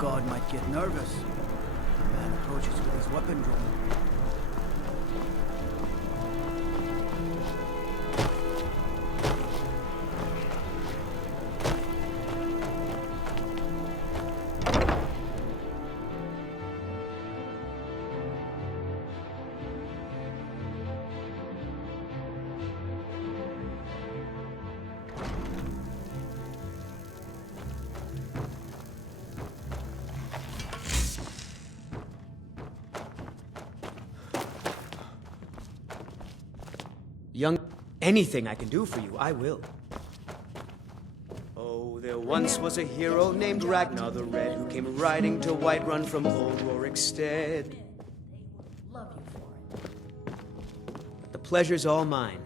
god might get nervous. The man approaches with his weapon drawn. Young, anything I can do for you, I will. Oh, there once was a hero named Ragnar the Red who came riding to Whiterun from old Rorikstead. The pleasure's all mine.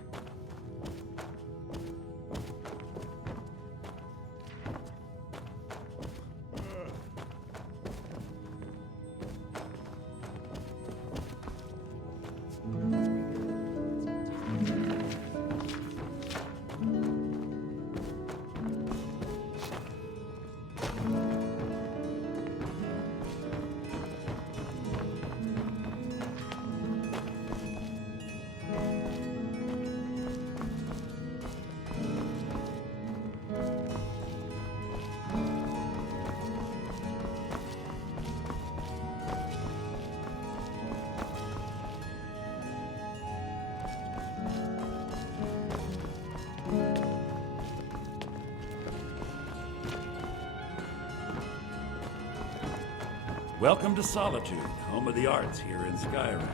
Welcome to Solitude, home of the arts here in Skyrim.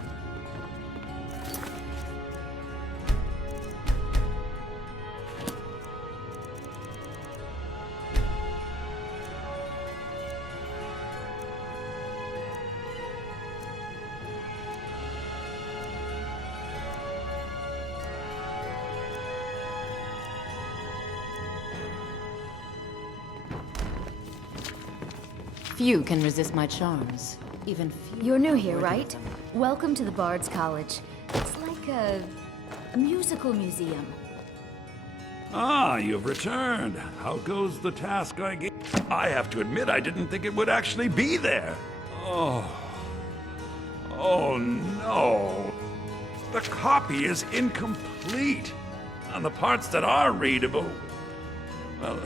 Few can resist my charms. Even few. You're new here, right? Welcome to the Bard's College. It's like a musical museum. Ah, you've returned. How goes the task I gave? I have to admit, I didn't think it would actually be there. Oh no. The copy is incomplete. On the parts that are readable, well,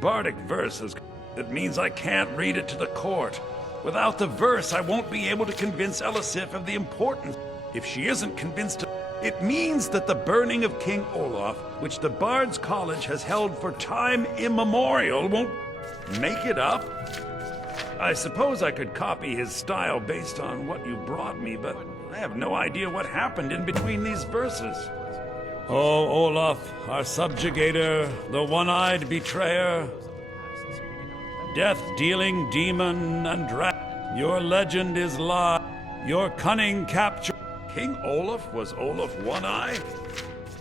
bardic verses. It means I can't read it to the court. Without the verse, I won't be able to convince Elisif of the importance. If she isn't convinced, it means that the burning of King Olaf, which the Bard's College has held for time immemorial, won't make it up. I suppose I could copy his style based on what you brought me, but I have no idea what happened in between these verses. Oh, Olaf, our subjugator, the one-eyed betrayer, death-dealing demon and dragon, your legend is lie, your cunning capture. King Olaf was Olaf One-Eye?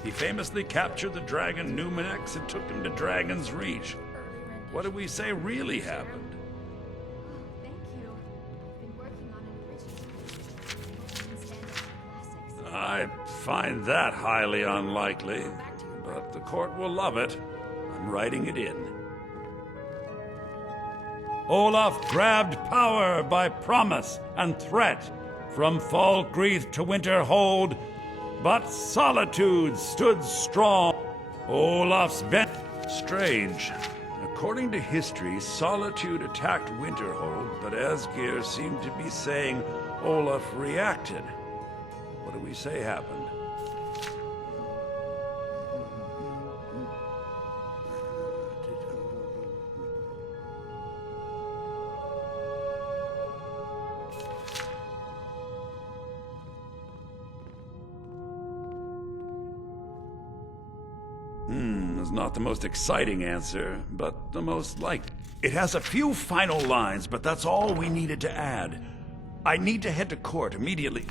He famously captured the dragon Numenex and took him to Dragon's Reach. What do we say really happened? I find that highly unlikely, but the court will love it. I'm writing it in. Olaf grabbed power by promise and threat from Falkreath to Winterhold, but Solitude stood strong. Olaf's bent. Strange. According to history, Solitude attacked Winterhold, but Asgeir seemed to be saying Olaf reacted. What do we say happened? Is not the most exciting answer, but the most likely. It has a few final lines, but that's all we needed to add. I need to head to court immediately.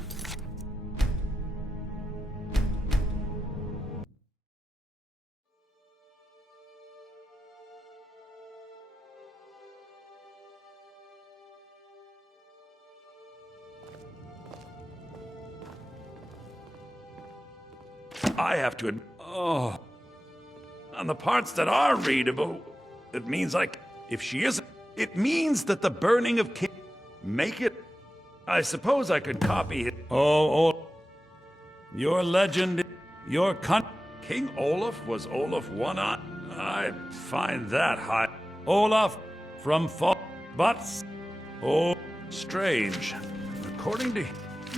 I have to admit, on the parts that are readable, it means if she isn't, It means that the burning of King... Make it... I suppose I could copy it. Oh, your legend... Your King Olaf was Olaf One-Eye? I find that high. Olaf from Fall... But... Oh, strange. According to...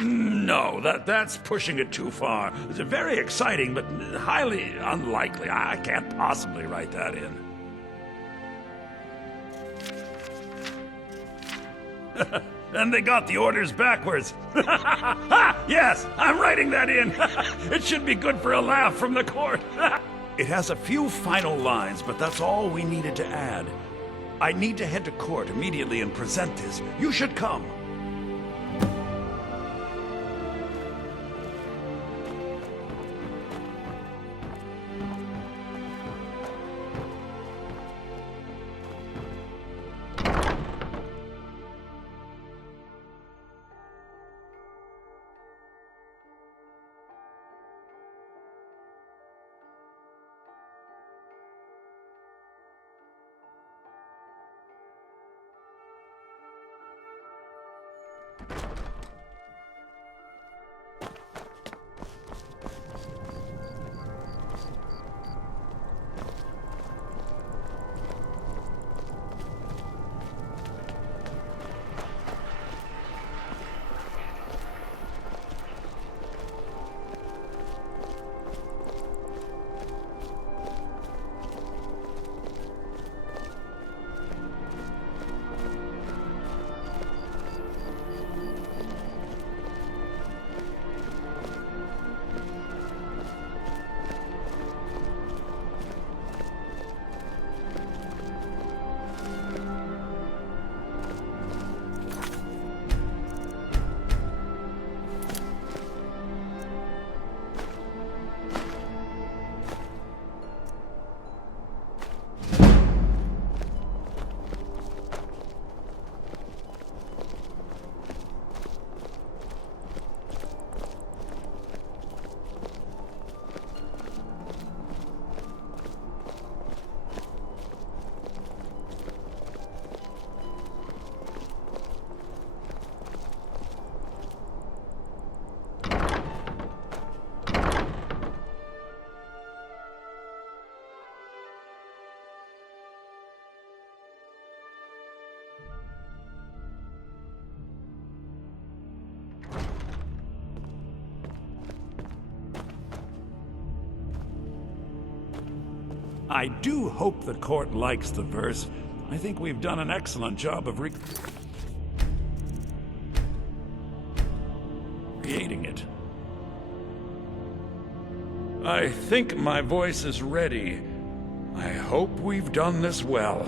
No, that's pushing it too far. It's very exciting, but highly unlikely. I can't possibly write that in. And they got the orders backwards. Yes, I'm writing that in. It should be good for a laugh from the court. It has a few final lines, but that's all we needed to add. I need to head to court immediately and present this. You should come. I do hope the court likes the verse. I think we've done an excellent job of creating it. I think my voice is ready. I hope we've done this well.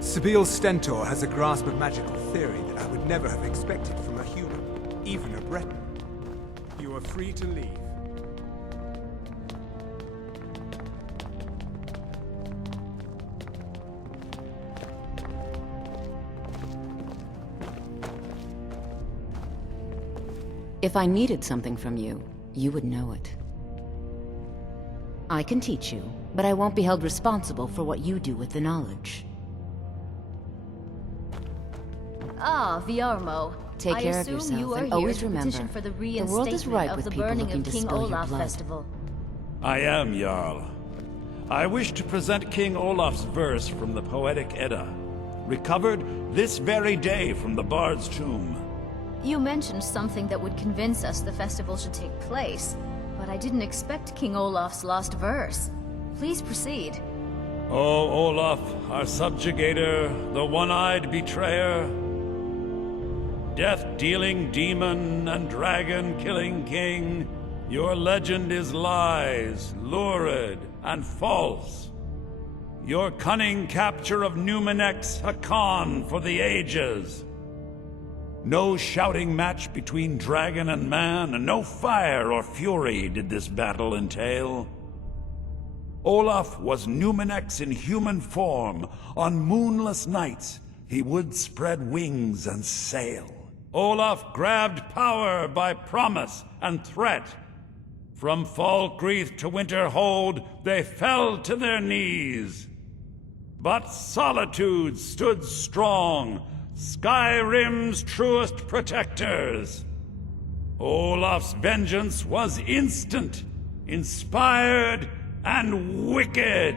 Sabil Stentor has a grasp of magical theory that I would never have expected from a human, even a Breton. You are free to leave. If I needed something from you, you would know it. I can teach you, but I won't be held responsible for what you do with the knowledge. Ah, Viarmo. Take care of I assume yourself, you are and here always to remember, petition for the the world is ripe reinstatement of with the people burning looking of to King spill your Olaf blood. Festival. I am, Jarl. I wish to present King Olaf's verse from the Poetic Edda, recovered this very day from the Bard's tomb. You mentioned something that would convince us the festival should take place, but I didn't expect King Olaf's lost verse. Please proceed. O Olaf, our subjugator, the one-eyed betrayer, death-dealing demon and dragon-killing king, your legend is lies, lurid, and false. Your cunning capture of Numenex, a con for the ages. No shouting match between dragon and man, and no fire or fury did this battle entail. Olaf was Numenex in human form. On moonless nights, he would spread wings and sail. Olaf grabbed power by promise and threat. From Falkreath to Winterhold, they fell to their knees. But Solitude stood strong, Skyrim's truest protectors. Olaf's vengeance was instant, inspired, and wicked.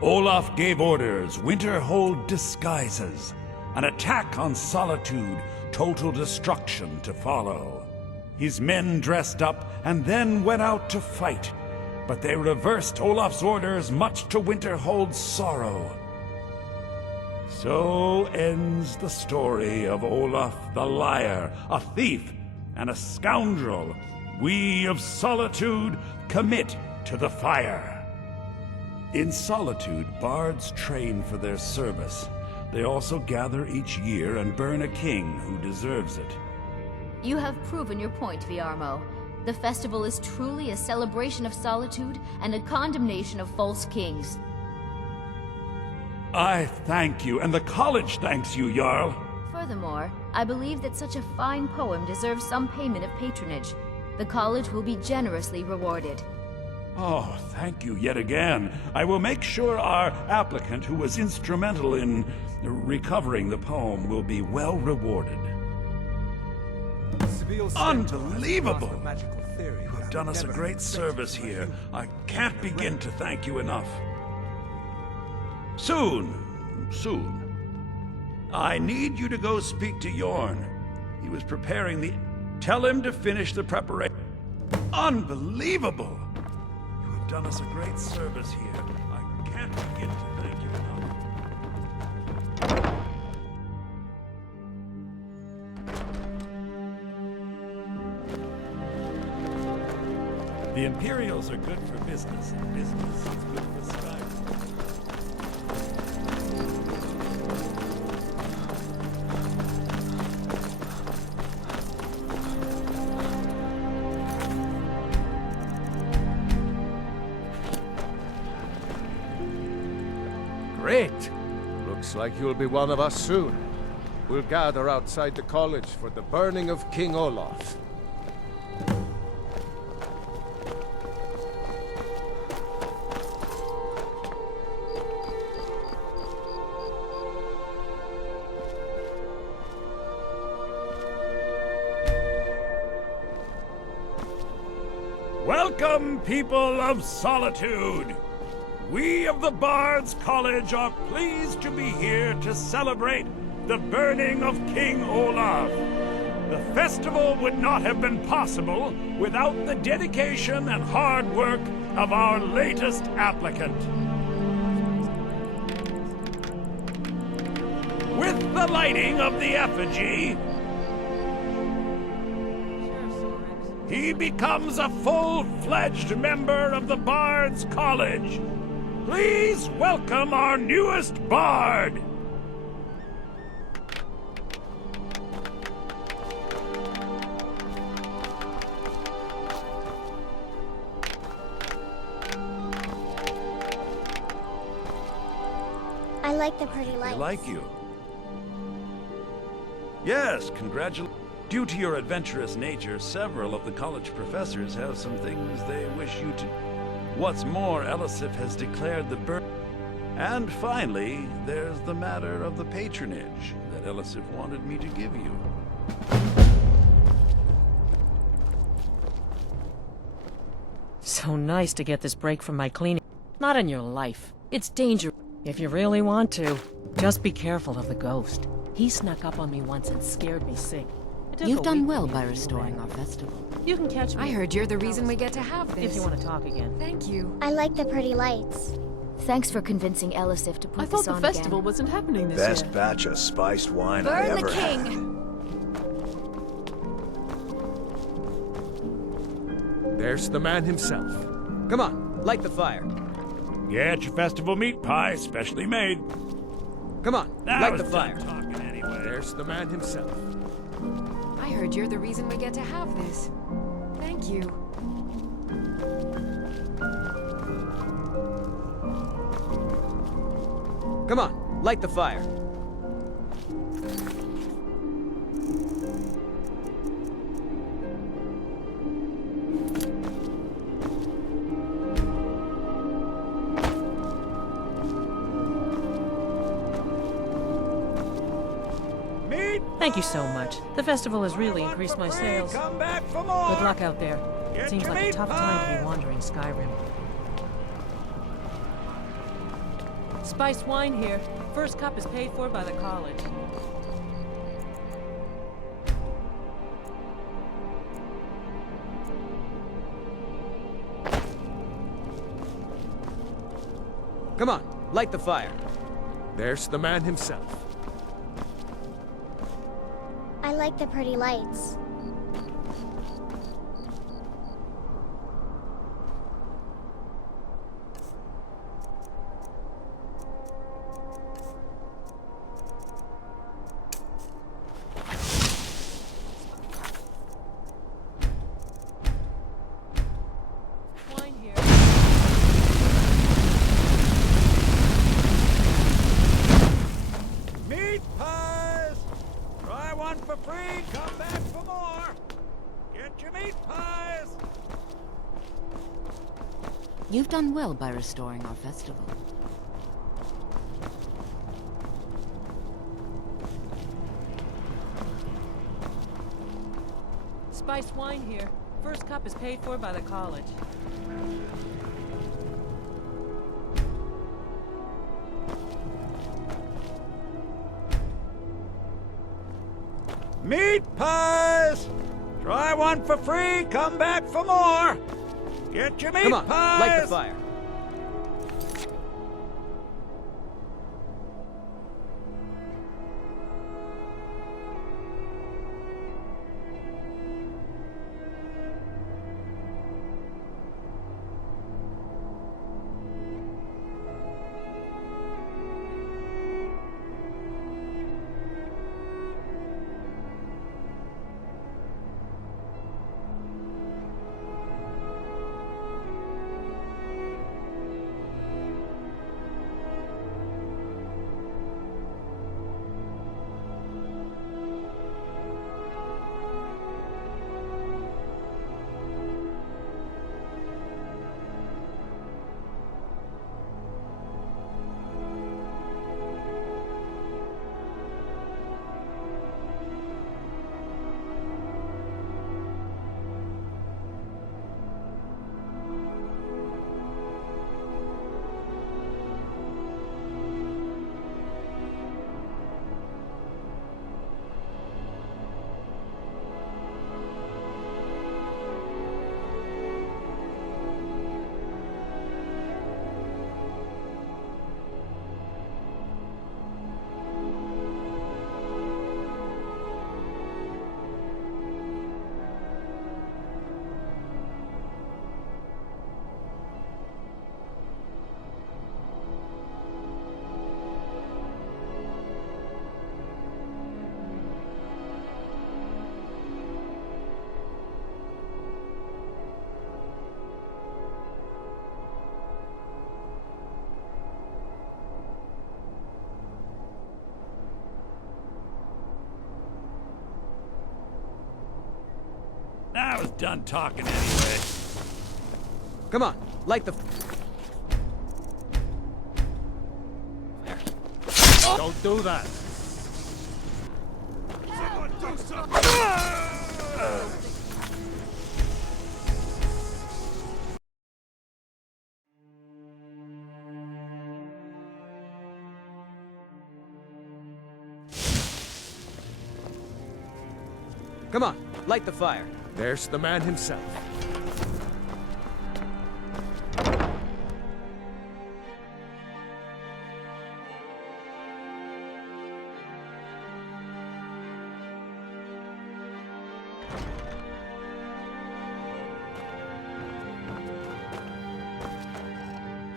Olaf gave orders, Winterhold disguises, an attack on Solitude, total destruction to follow. His men dressed up and then went out to fight, but they reversed Olaf's orders, much to Winterhold's sorrow. So ends the story of Olaf the Liar, a thief and a scoundrel. We of Solitude commit to the fire. In Solitude, bards train for their service. They also gather each year and burn a king who deserves it. You have proven your point, Viarmo. The festival is truly a celebration of solitude and a condemnation of false kings. I thank you, and the college thanks you, Jarl. Furthermore, I believe that such a fine poem deserves some payment of patronage. The college will be generously rewarded. Oh, thank you yet again. I will make sure our applicant, who was instrumental in recovering the poem, will be well rewarded. Unbelievable! You have done us a great service here. I can't begin to thank you enough. Soon. I need you to go speak to Yorn. He was preparing the... Tell him to finish the preparation. Unbelievable! You have done us a great service here. I can't begin to thank you enough. The Imperials are good for business, and business is good for Skyrim. Great! Looks like you'll be one of us soon. We'll gather outside the college for the burning of King Olaf. Welcome, people of Solitude! We of the Bards College are pleased to be here to celebrate the burning of King Olaf. The festival would not have been possible without the dedication and hard work of our latest applicant. With the lighting of the effigy, he becomes a full-fledged member of the Bards College. Please welcome our newest bard! I like the pretty lights. They like you. Yes, congratulations. Due to your adventurous nature, several of the college professors have some things they wish you to... What's more, Elisif has declared the burn... And finally, there's the matter of the patronage that Elisif wanted me to give you. So nice to get this break from my cleaning. Not in your life. It's dangerous. If you really want to, just be careful of the ghost. He snuck up on me once and scared me sick. You've done well by restoring our festival. You can catch me. I heard you're the reason we get to have this. If you want to talk again. Thank you. I like the pretty lights. Thanks for convincing Elisif to put I this thought the on festival again. wasn't happening this Best year. batch of spiced wine I Burn ever the had. king! There's the man himself. Come on, light the fire. Get your festival meat pie, specially made. Come on, Now light the it's fire. done talking anyway. There's the man himself. I heard you're the reason we get to have this. Thank you. Come on, light the fire. Thank you so much. The festival has really increased my sales. Come back for more. Good luck out there. Get Seems your like a meat tough time to pies. be wandering Skyrim. Spiced wine here. First cup is paid for by the college. Come on, light the fire. There's the man himself. I like the pretty lights. Wine here. Meat pies! Try one for free, come back for more! Get your meat pies! You've done well by restoring our festival. Spiced wine here. First cup is paid for by the college. Meat pies! Try one for free, come back for more! Get your meat Come on, pies! light the fire. I was done talking anyway. Come on, light the... Don't do that. Someone do something! Come on, light the fire. There's the man himself.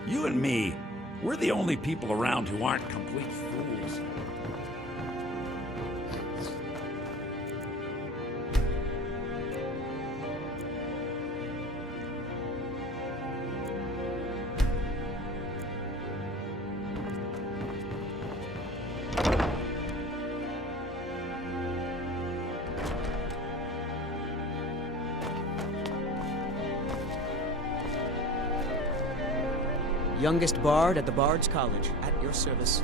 You and me, we're the only people around who aren't complete fools. Youngest bard at the Bard's College, at your service.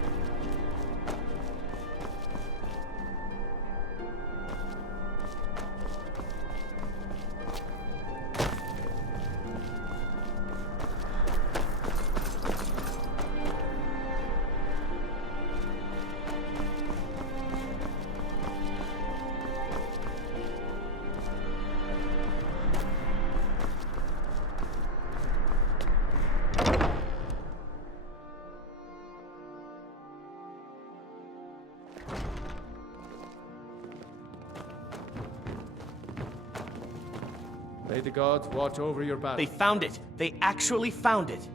May the gods watch over your battle. They found it. They actually found it.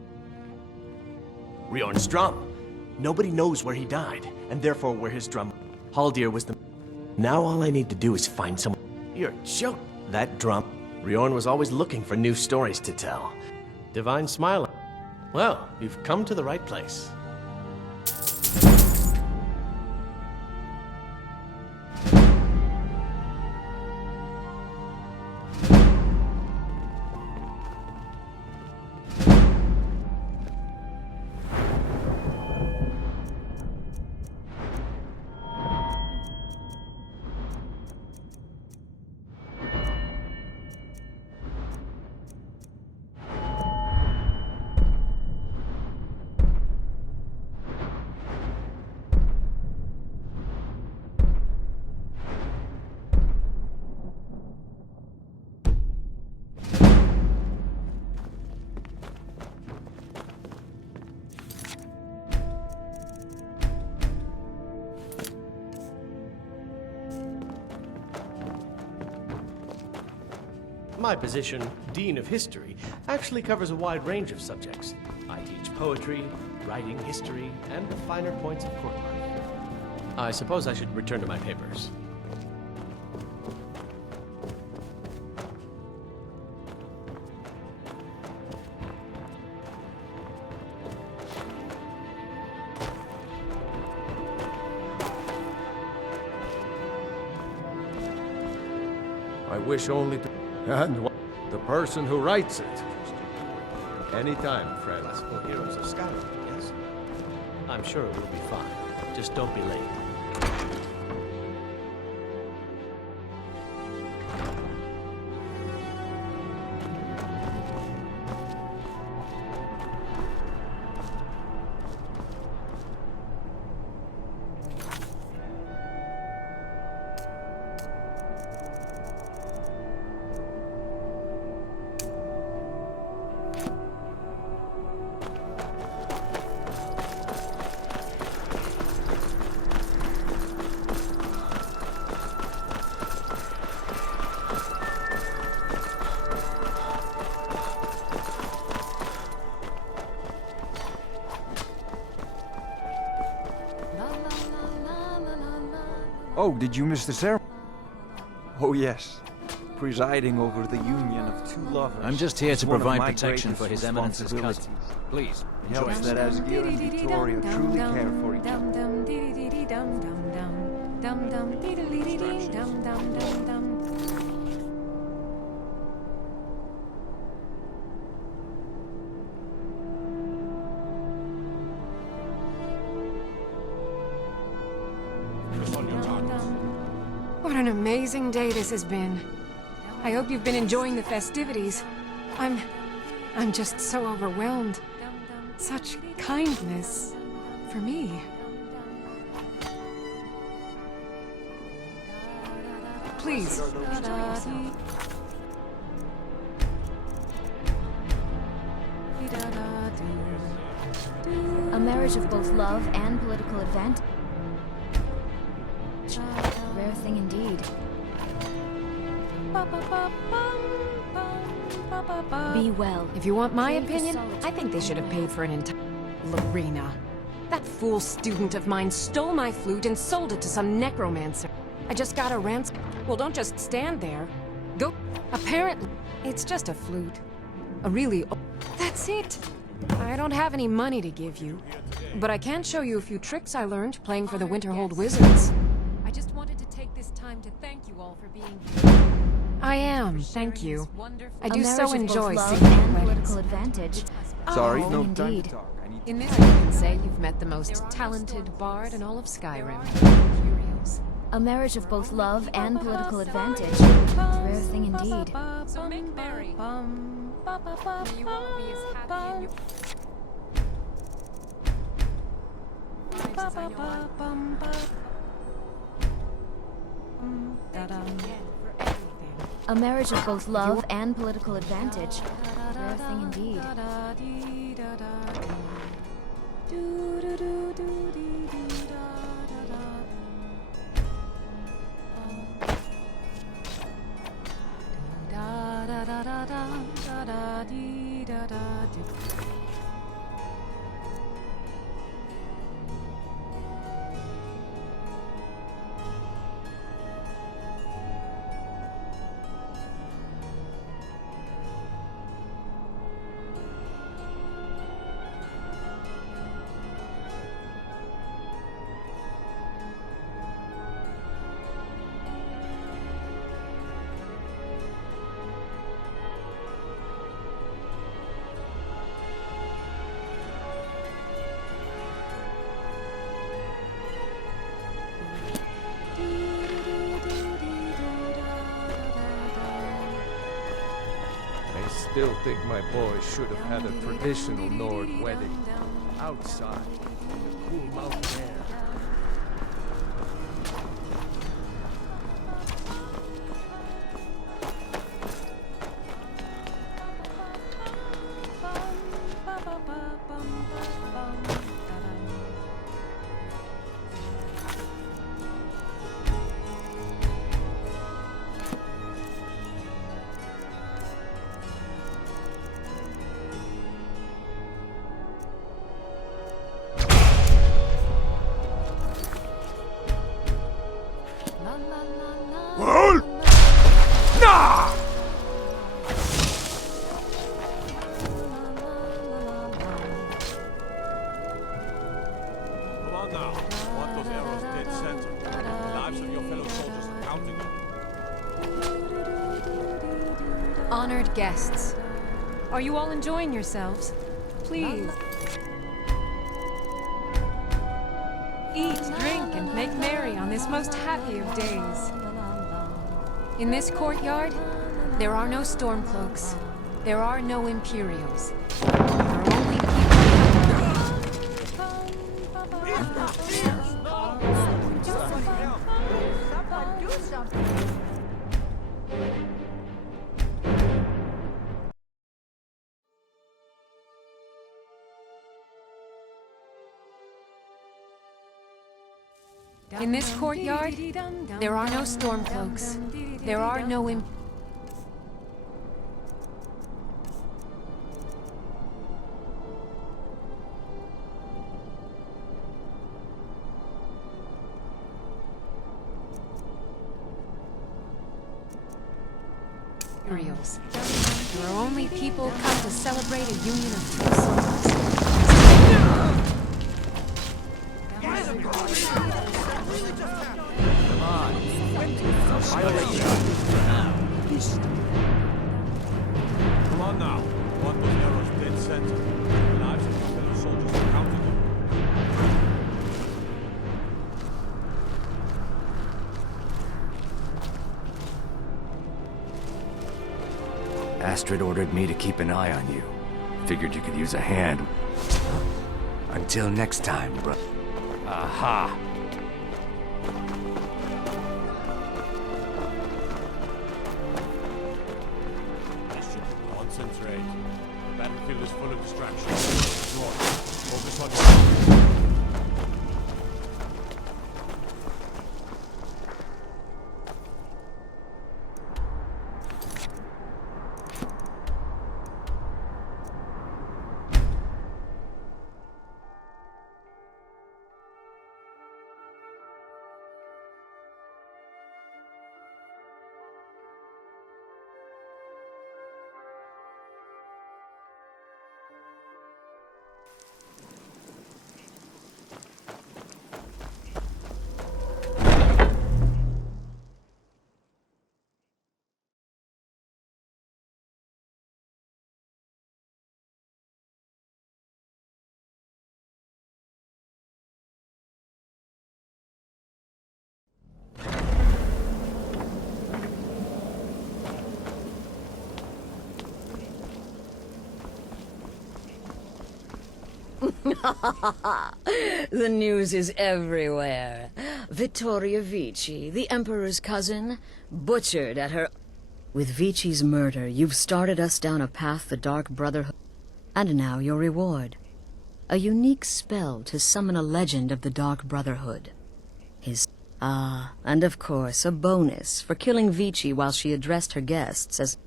Riorn's drum. Nobody knows where he died, and therefore where his drum. Haldir was the... Now all I need to do is find someone... You're a joke. That drum. Riorn was always looking for new stories to tell. Divine smile. Well, you've come to the right place. My position, Dean of History, actually covers a wide range of subjects. I teach poetry, writing, history, and the finer points of court life. I suppose I should return to my papers. I wish only to... And the person who writes it. Anytime, friends. Classical heroes of Skyrim, yes? I'm sure it will be fine. Just don't be late. Oh, did you miss the ceremony? Oh, yes. Presiding over the union of two lovers. I'm just here is to one of provide my protection for greatest His Eminence's cousin. responsibilities. Please, It helps that Asgeir and Victoria truly care for each other. What an amazing day this has been. I hope you've been enjoying the festivities. I'm just so overwhelmed. Such kindness for me. Please. A marriage of both love and political advantage. Rare thing indeed. Be well. If you want my opinion, I think they should have paid for an entire Lorena. That fool student of mine stole my flute and sold it to some necromancer. I just got a ransom. Well, don't just stand there. Go. Apparently, it's just a flute. A really old... That's it. I don't have any money to give you, but I can show you a few tricks I learned playing for the Winterhold Wizards. I just wanted to take this time to thank you all for being here. I am, thank you. I do so enjoy seeing and political advantage. Sorry, Oh, no time indeed. to talk. I need to... In this, I can say you've met the most talented bard in all of Skyrim. Curios. A marriage of both love and political advantage. Rare thing indeed. So make merry. May you all be as happy in your lives as I know I will. Thank you again for everything. A marriage of both love and political advantage. Rare thing indeed. still think my boy should have had a traditional Nord wedding. Outside, in the cool mountain air. Honored guests, are you all enjoying yourselves? Please. Eat, drink, and make merry on this most happy of days. In this courtyard, there are no Stormcloaks. There are no Imperials. There are only In this courtyard, there are no Stormcloaks. There are no Imperials. There are only people come to celebrate a union of two souls. Come on now. Want those arrows dead center. The lives of your fellow soldiers are counting on you. Astrid ordered me to keep an eye on you. Figured you could use a hand. Until next time, bro. Aha! Concentrate. The battlefield is full of distractions. Go on. Focus on your... The news is everywhere. Vittoria Vici, the Emperor's cousin, butchered at her... With Vici's murder, you've started us down a path the Dark Brotherhood... And now your reward. A unique spell to summon a legend of the Dark Brotherhood. And of course, a bonus for killing Vici while she addressed her guests as...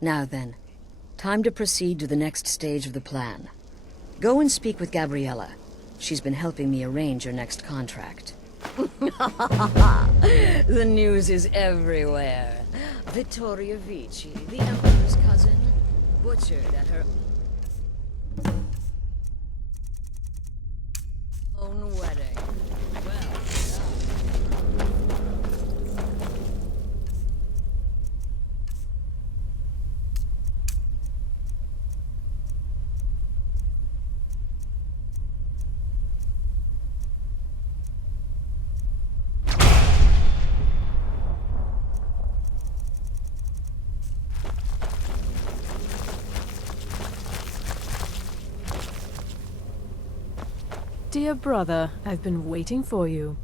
Now then, time to proceed to the next stage of the plan. Go and speak with Gabriella. She's been helping me arrange your next contract. The news is everywhere. Vittoria Vici, the Emperor's cousin, butchered at her own wedding. Dear brother, I've been waiting for you.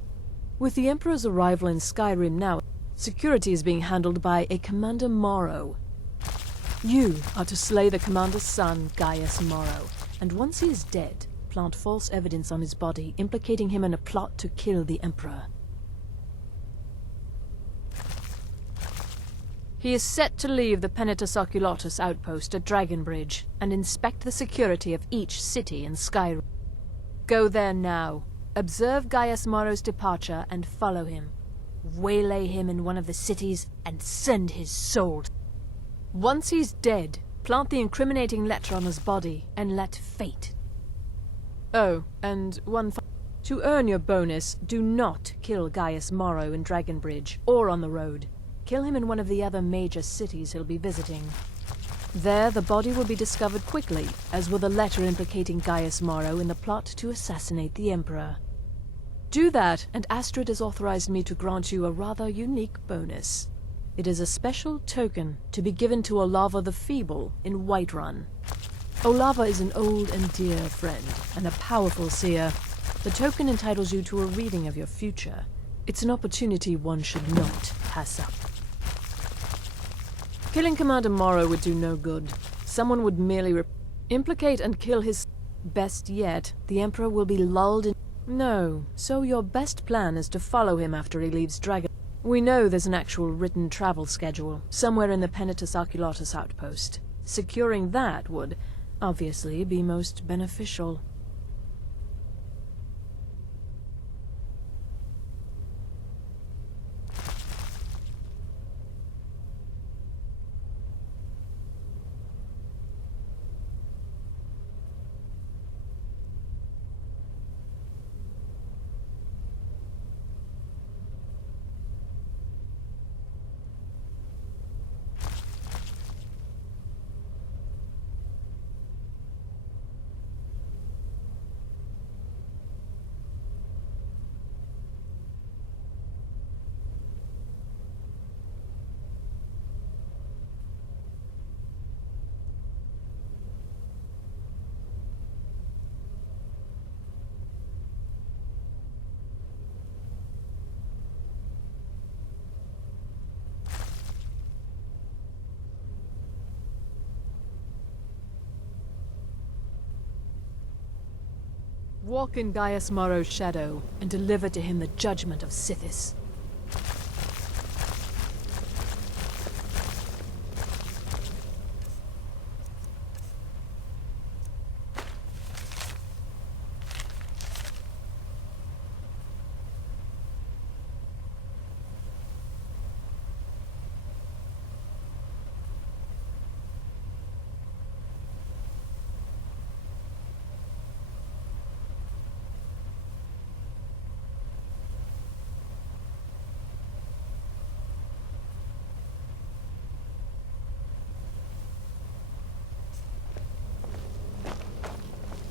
With the Emperor's arrival in Skyrim now, security is being handled by a Commander Morrow. You are to slay the Commander's son, Gaius Morrow, and once he is dead, plant false evidence on his body, implicating him in a plot to kill the Emperor. He is set to leave the Penitus Oculatus outpost at Dragonbridge and inspect the security of each city in Skyrim. Go there now, observe Gaius Morrow's departure and follow him. Waylay him in one of the cities and send his soul. Once he's dead, plant the incriminating letter on his body and let fate. Oh, and to earn your bonus, do not kill Gaius Morrow in Dragonbridge or on the road. Kill him in one of the other major cities he'll be visiting. There, the body will be discovered quickly, as will the letter implicating Gaius Morrow in the plot to assassinate the Emperor. Do that, and Astrid has authorized me to grant you a rather unique bonus. It is a special token to be given to Olava the Feeble in Whiterun. Olava is an old and dear friend, and a powerful seer. The token entitles you to a reading of your future. It's an opportunity one should not pass up. Killing Commander Morrow would do no good. Someone would merely implicate and kill his... Best yet, the Emperor will be lulled in... No, so your best plan is to follow him after he leaves Dragon. We know there's an actual written travel schedule, somewhere in the Penitus Oculatus outpost. Securing that would, obviously, be most beneficial. Walk in Gaius Morrow's shadow, and deliver to him the judgment of Sithis.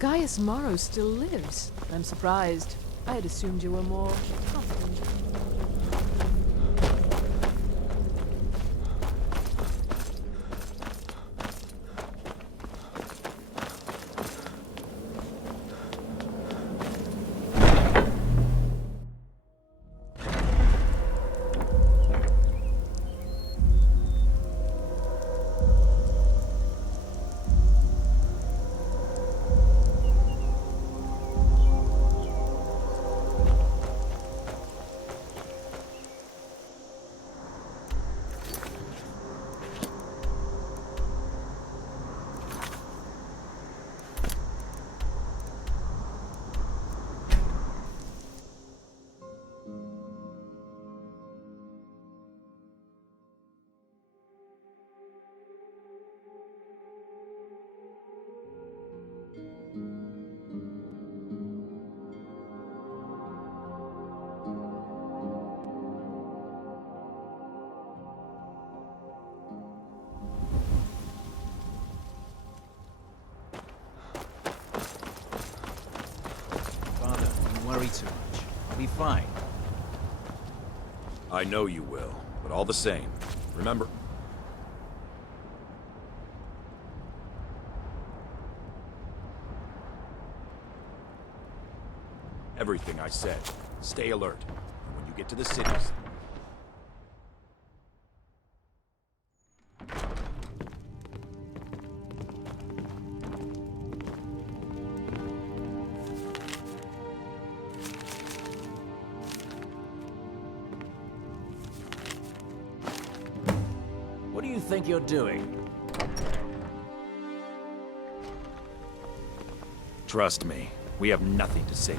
Gaius Morrow still lives. I'm surprised. I had assumed you were more confident. worry too much. I'll be fine. I know you will, but all the same, remember... Everything I said. Stay alert. And when you get to the cities, What do you think you're doing? trust me, we have nothing to say.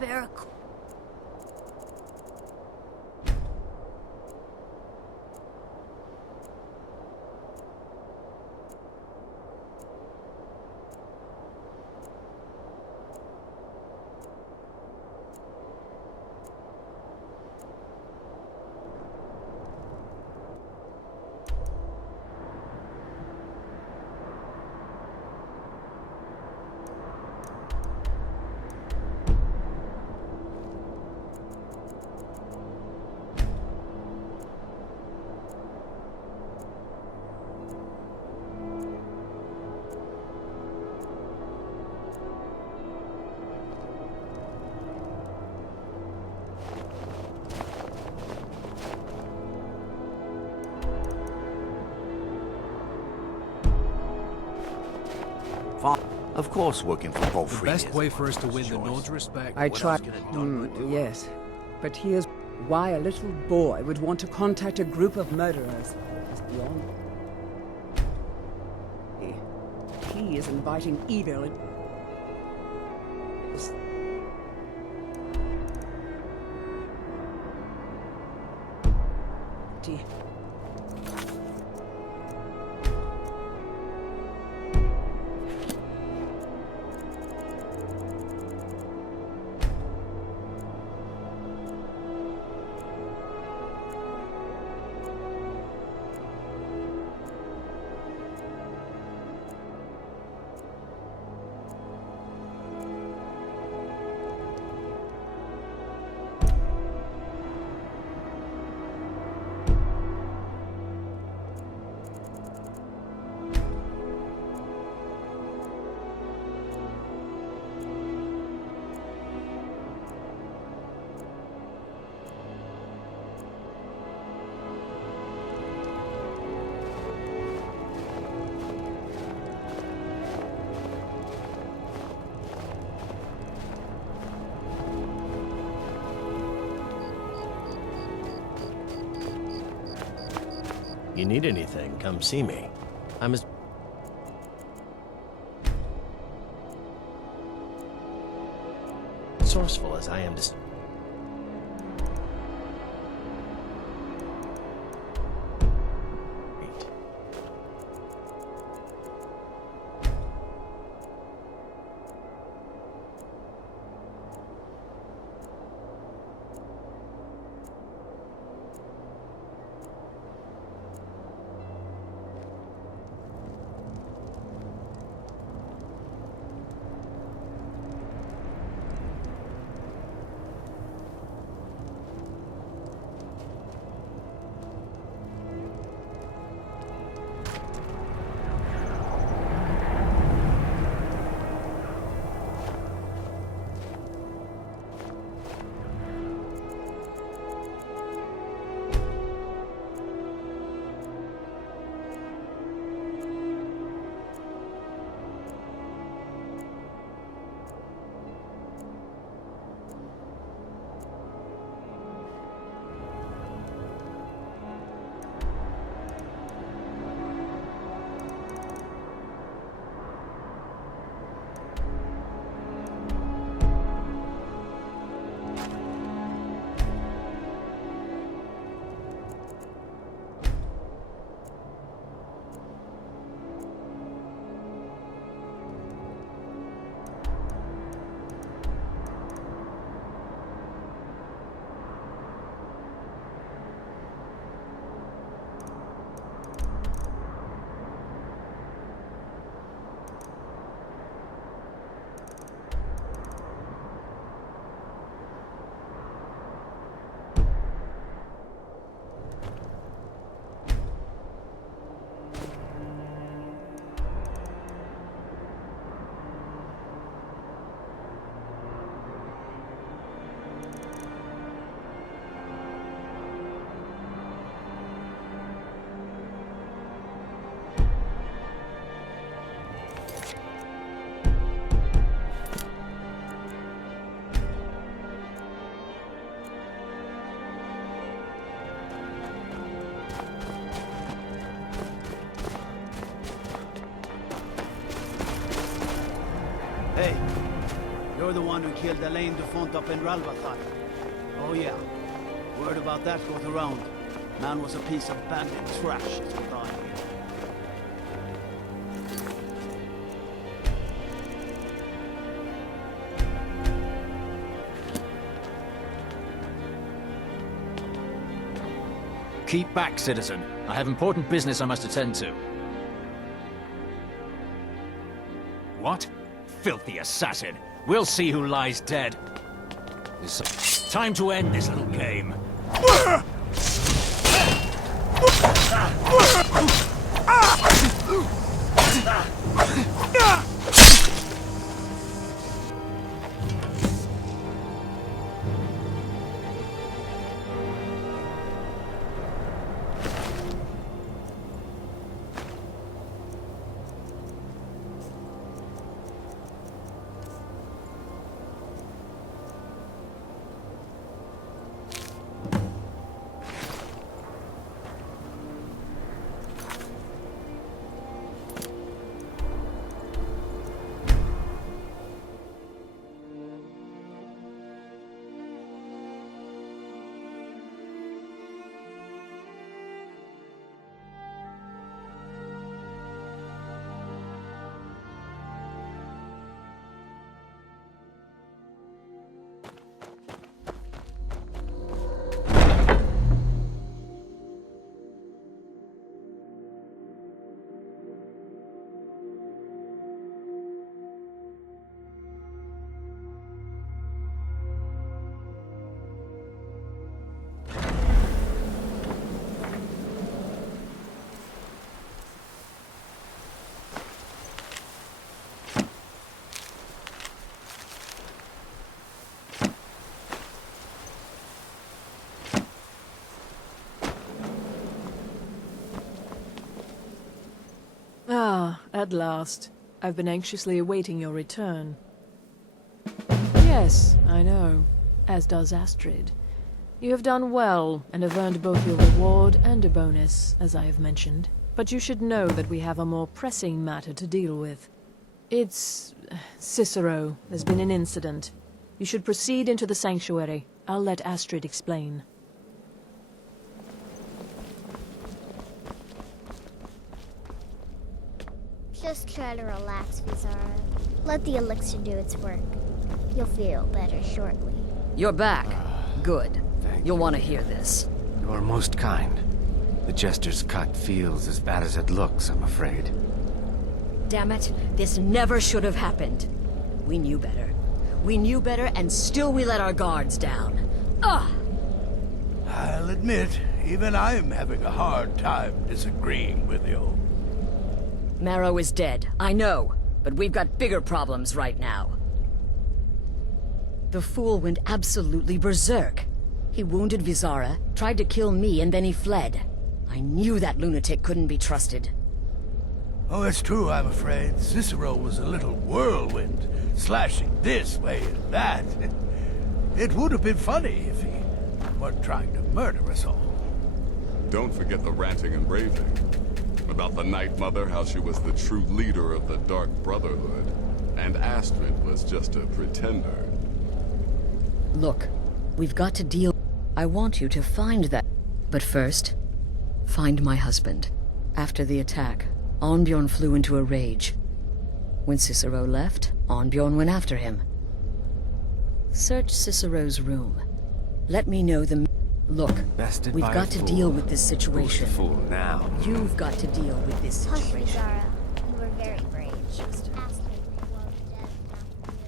Miracle. Of course, working for Paul The best way for us to win the Nord's respect. I tried. Yes, but here's why a little boy would want to contact a group of murderers. Is beyond. He is inviting evil. You need anything, come see me. I'm as... resourceful as I am to... Hey, you're the one who killed Elaine Dufont up in Ralvathai. Oh yeah, word about that got around. Man was a piece of bandit trash, is what I hear. Keep back, citizen. I have important business I must attend to. What? Filthy assassin. We'll see who lies dead. It's time to end this little game. Ah, at last. I've been anxiously awaiting your return. Yes, I know. As does Astrid. You have done well, and have earned both your reward and a bonus, as I have mentioned. But you should know that we have a more pressing matter to deal with. It's... Cicero. There's been an incident. You should proceed into the sanctuary. I'll let Astrid explain. Just try to relax, Vizara. Let the elixir do its work. You'll feel better shortly. You're back. Good. You'll want to hear this. You are most kind. The Jester's cut feels as bad as it looks, I'm afraid. Damn it, this never should have happened. We knew better. We knew better, and still we let our guards down. Ugh! I'll admit, even I'm having a hard time disagreeing with you. Marrow is dead, I know, but we've got bigger problems right now. The fool went absolutely berserk. He wounded Vizara, tried to kill me, and then he fled. I knew that lunatic couldn't be trusted. Oh, it's true, I'm afraid. Cicero was a little whirlwind, slashing this way and that. It would have been funny if he weren't trying to murder us all. Don't forget the ranting and raving. About the Night Mother, how she was the true leader of the Dark Brotherhood, and Astrid was just a pretender. Look, we've got to deal... I want you to find that... But first, find my husband. After the attack, Arnbjorn flew into a rage. When Cicero left, Arnbjorn went after him. Search Cicero's room. Let me know the... Look, Bested we've by got a to fool. deal with this situation. Who's the fool now? You've got to deal with this Hush, situation. Vizara. You were very brave. Just ask me to love death after you.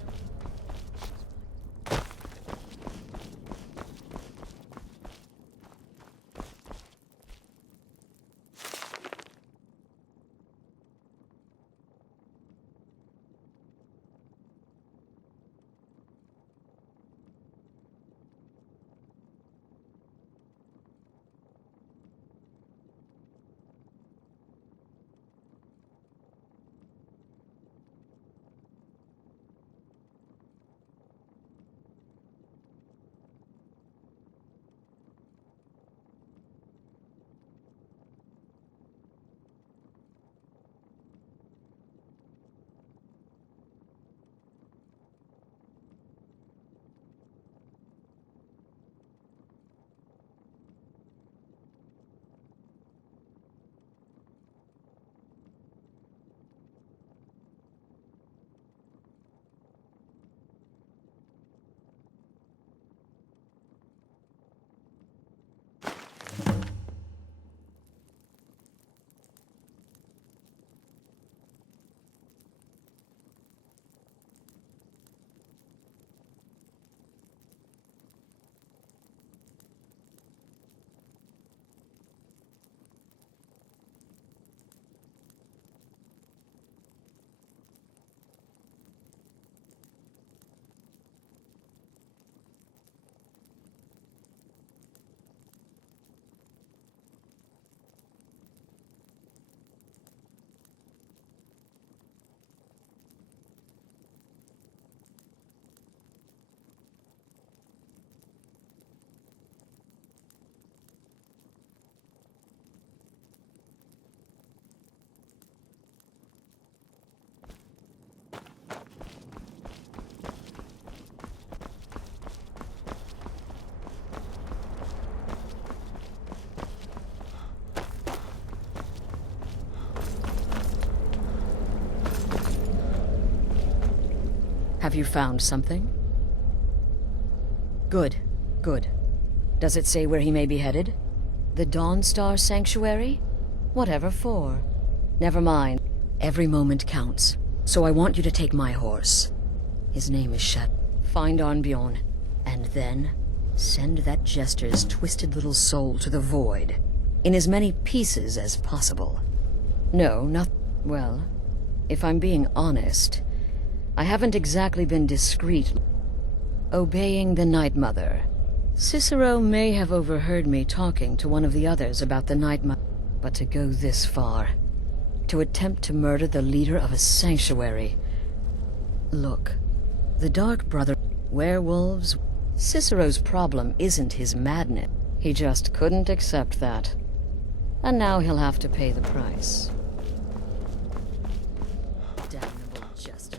Have you found something? Good, good. Does it say where he may be headed? The Dawnstar Sanctuary? Whatever for. Never mind. Every moment counts. So I want you to take my horse. His name is Shat. Find Arnbjorn. And then send that jester's twisted little soul to the void. In as many pieces as possible. No, not... well, if I'm being honest, I haven't exactly been discreet. Obeying the Night Mother. Cicero may have overheard me talking to one of the others about the Night Mother, but to go this far, to attempt to murder the leader of a sanctuary. Look, the Dark Brother, werewolves, Cicero's problem isn't his madness. He just couldn't accept that. And now he'll have to pay the price. Damnable jester.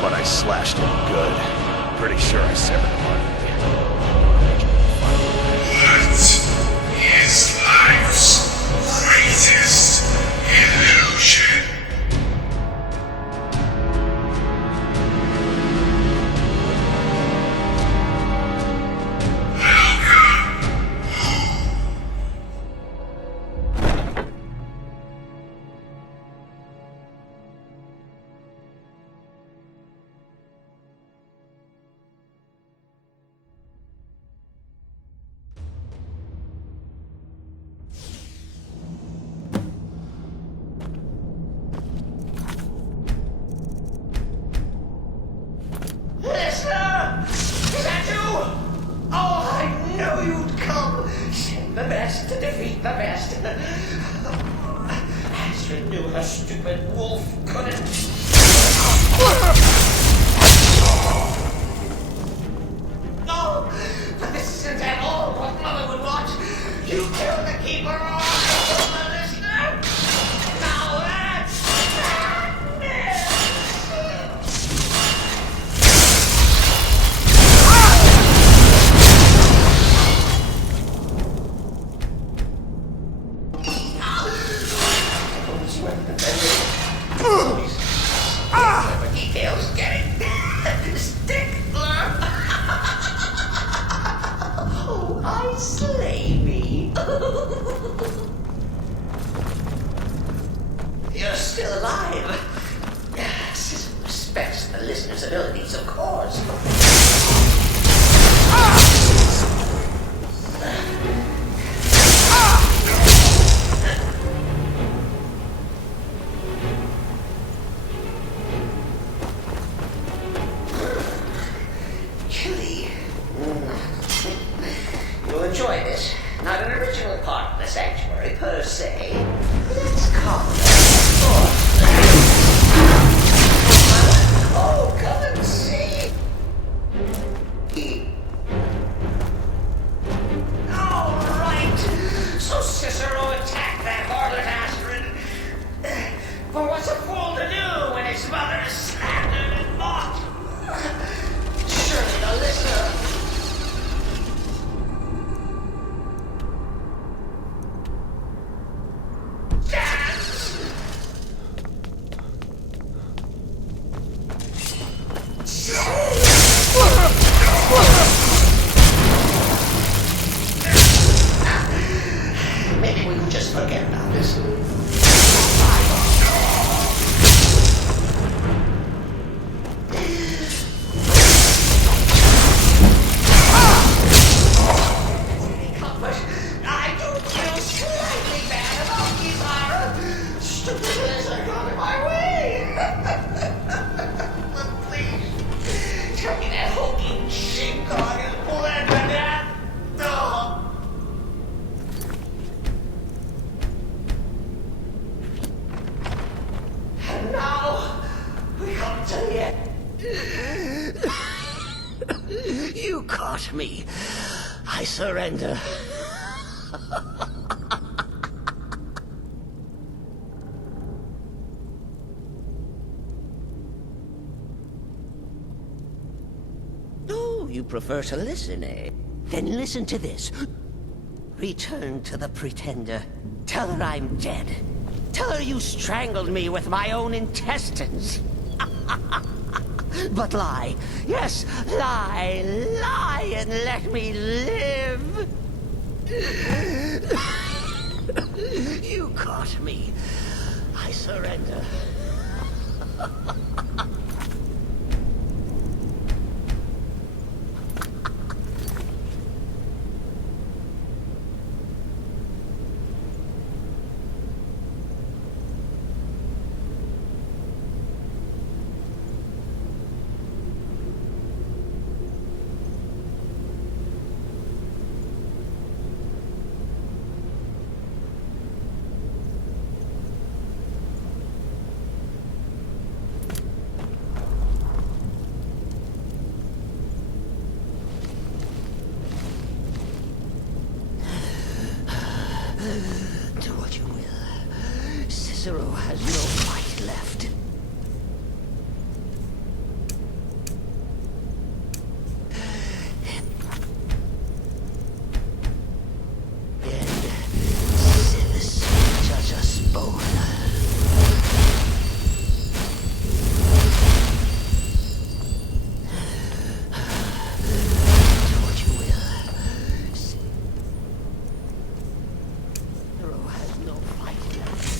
But I slashed him good. Pretty sure I severed him artery. What is life's greatest illusion? Listener! Is that you? Oh, I knew you'd come! Send the best to defeat the best. Astrid knew her stupid wolf couldn't. keep her on, the listener. Now that's madness. Details getting stickler. Oh, I slay me. You're still alive. Cicero respects the listener's abilities, of course. You'll enjoy this. Not an original part of the sanctuary, per se. Let's call it Oh, come and see! All right! So Cicero attacked that harlot Astrid. But what's a fool to do when his mother is slandered and mocked? Surely the listener... Maybe we can just forget about this. I do feel slightly bad about Kizaru. Stupid lizard got in my way. But please, tell me that hulking shit-dog is bled with that. Oh. And now, we come to the end. You caught me. I surrender. Oh, you prefer to listen, eh? Then listen to this. Return to the Pretender. Tell her I'm dead. Tell her you strangled me with my own intestines. But lie. Yes, lie. Lie and let me live. You caught me. I surrender. Do what you will. Cicero has no fight left. And Civis judge us both. Do what you will. Cicero has no fight left.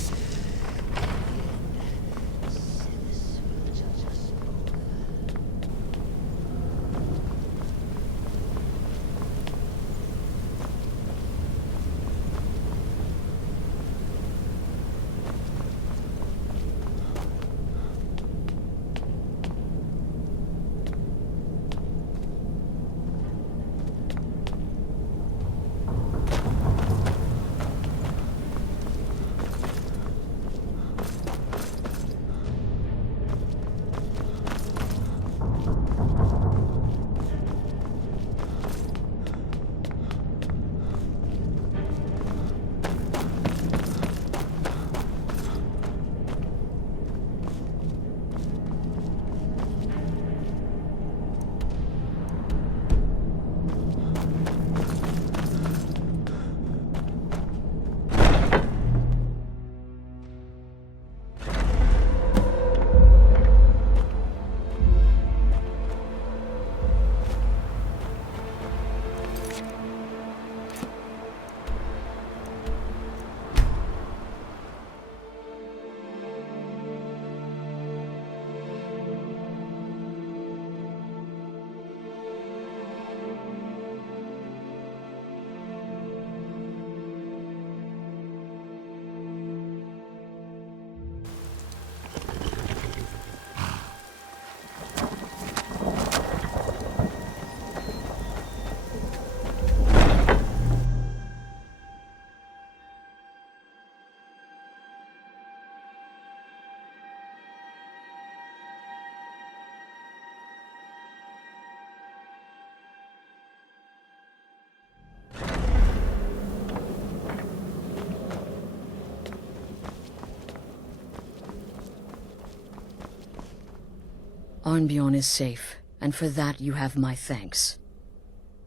Arnbjorn is safe, and for that you have my thanks.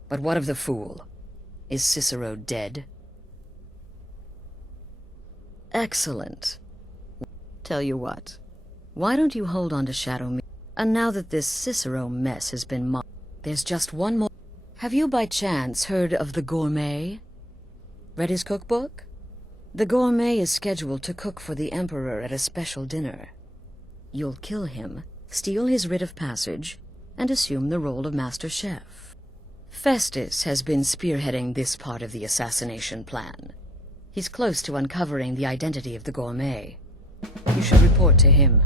But what of the fool? Is Cicero dead? Excellent. Tell you what, why don't you hold on to Shadow Me? And now that this Cicero mess has been there's just one more. Have you by chance heard of the Gourmet? Read his cookbook? The Gourmet is scheduled to cook for the Emperor at a special dinner. You'll kill him, steal his writ of passage, and assume the role of Master Chef. Festus has been spearheading this part of the assassination plan. He's close to uncovering the identity of the Gourmet. You should report to him.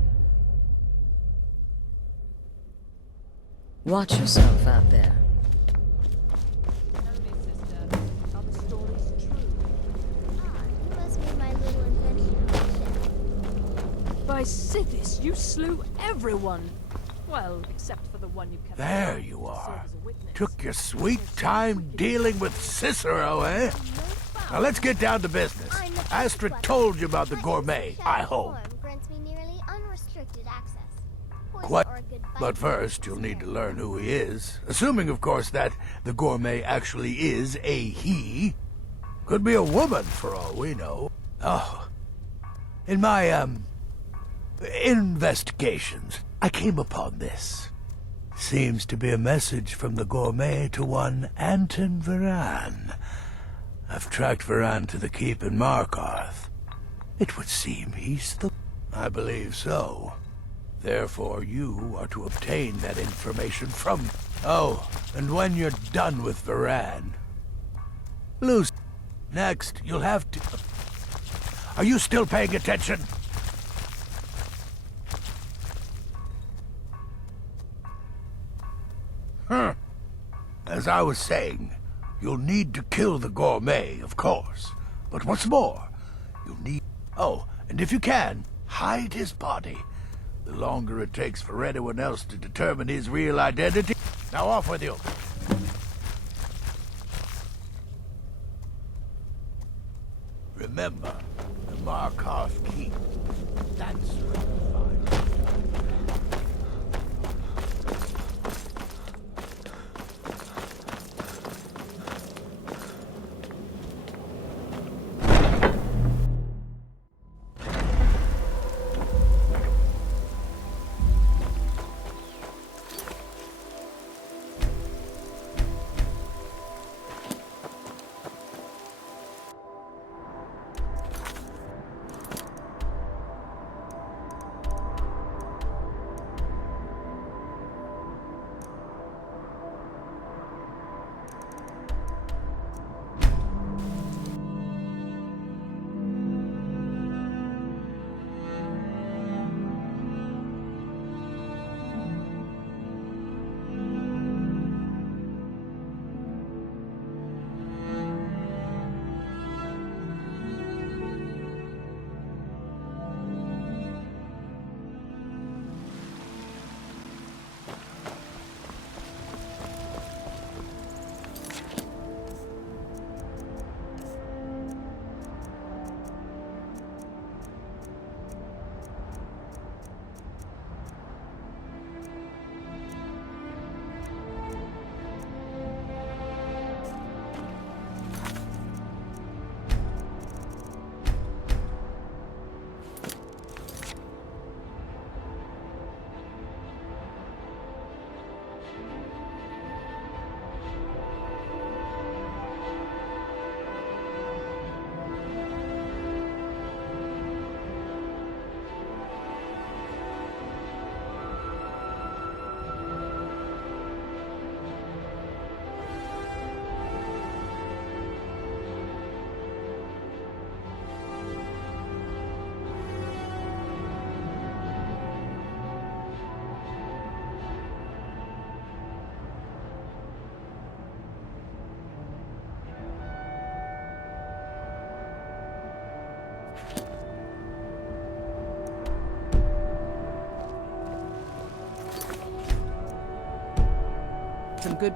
Watch yourself out there. By Sithis, you slew everyone! Well, except for the one you kept... There you are. Took your sweet time dealing with Cicero, eh? Now let's get down to business. Astrid told you about the Gourmet, I hope. Grants me nearly unrestricted access. Quite. But first, you'll need to learn who he is. Assuming, of course, that the Gourmet actually is a he. Could be a woman, for all we know. Oh. In my, investigations, I came upon this. Seems to be a message from the Gourmet to one Anton Varan. I've tracked Varan to the keep in Markarth. It would seem he's the... I believe so. Therefore, you are to obtain that information from... Oh, and when you're done with Varan... Lucy, next, you'll have to... Are you still paying attention? As I was saying, you'll need to kill the Gourmet, of course. But what's more, you'll need... Oh, and if you can, hide his body. The longer it takes for anyone else to determine his real identity... Now off with you. Remember, the Markarth Keep. That's where you find it. Some good...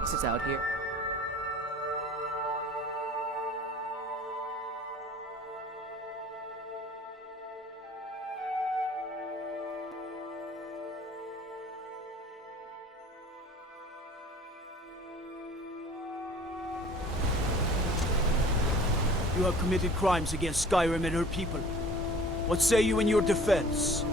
This is out here. You have committed crimes against Skyrim and her people. What say you in your defense?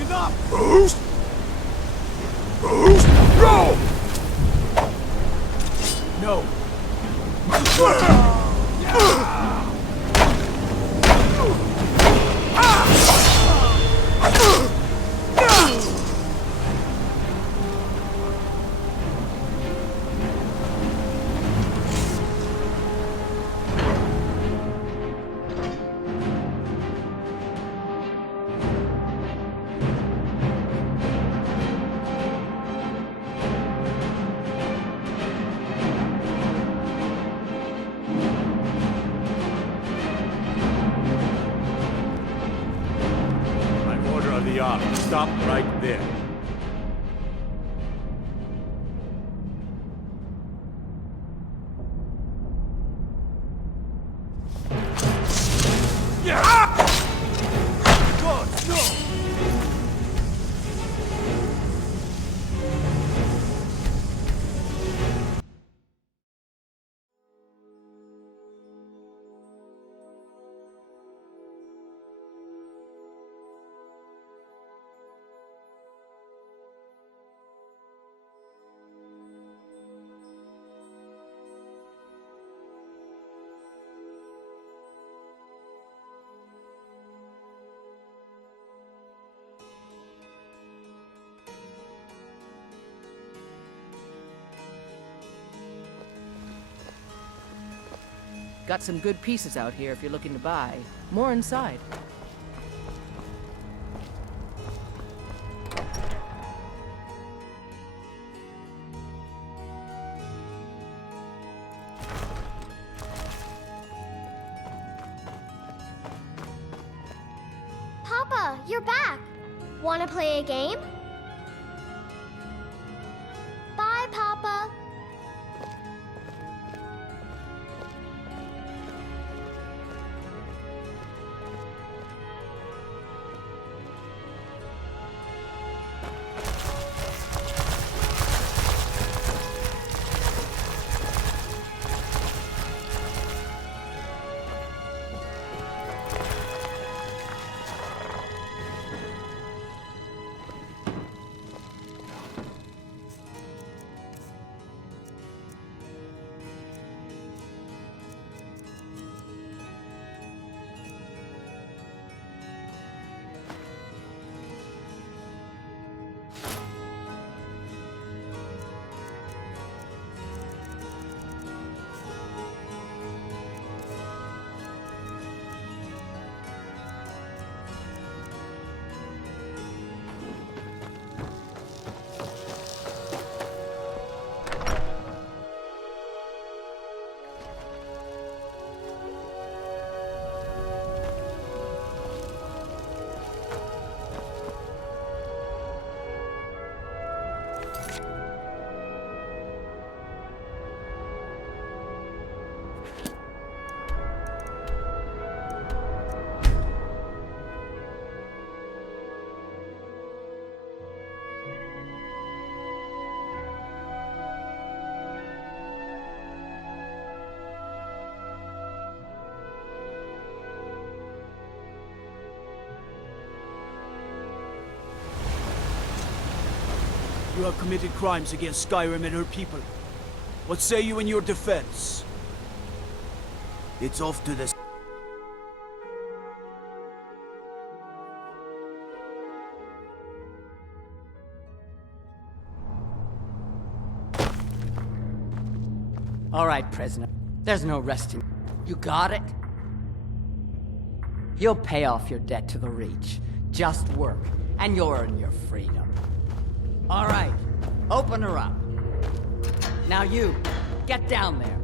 Enough! Boost! Boost! Roll! No. Stop right there. Got some good pieces out here if you're looking to buy. More inside. Papa, you're back. Wanna play a game? Bye, Papa. You have committed crimes against Skyrim and her people. What say you in your defense? It's off to the... All right, prisoner. There's no resting. You got it? You'll pay off your debt to the Reach. Just work, and you'll earn your freedom. All right, open her up. Now you, get down there.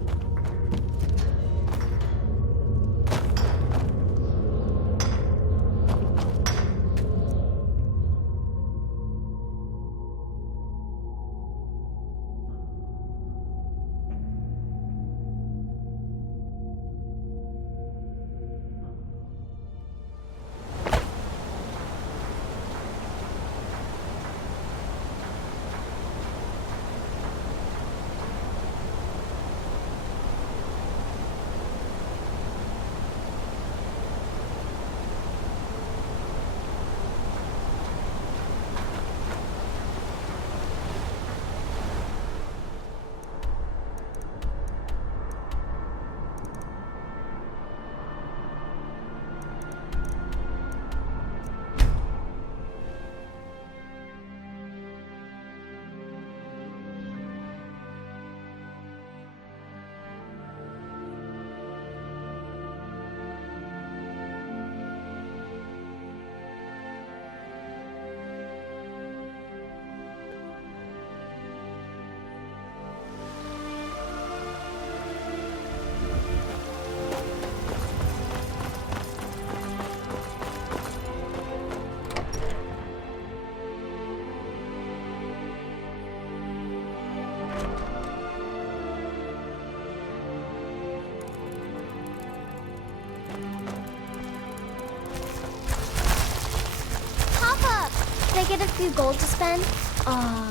Can I get a few gold to spend? Oh.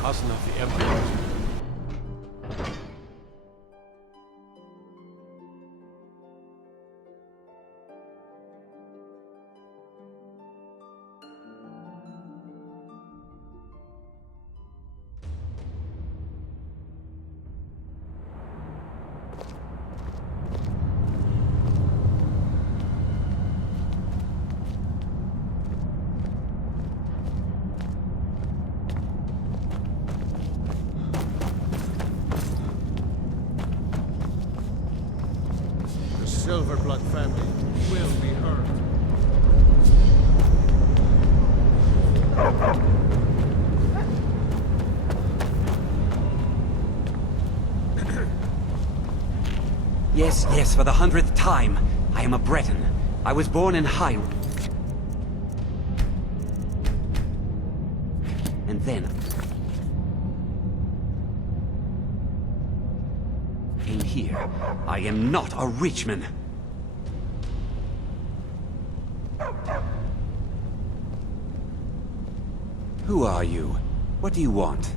Cousin of the Emperor. Silverblood family will be hurt. Yes, yes, for the 100th time. I am a Breton. I was born in Hyrule. And then... came here. I am not a rich man. Who are you? What do you want?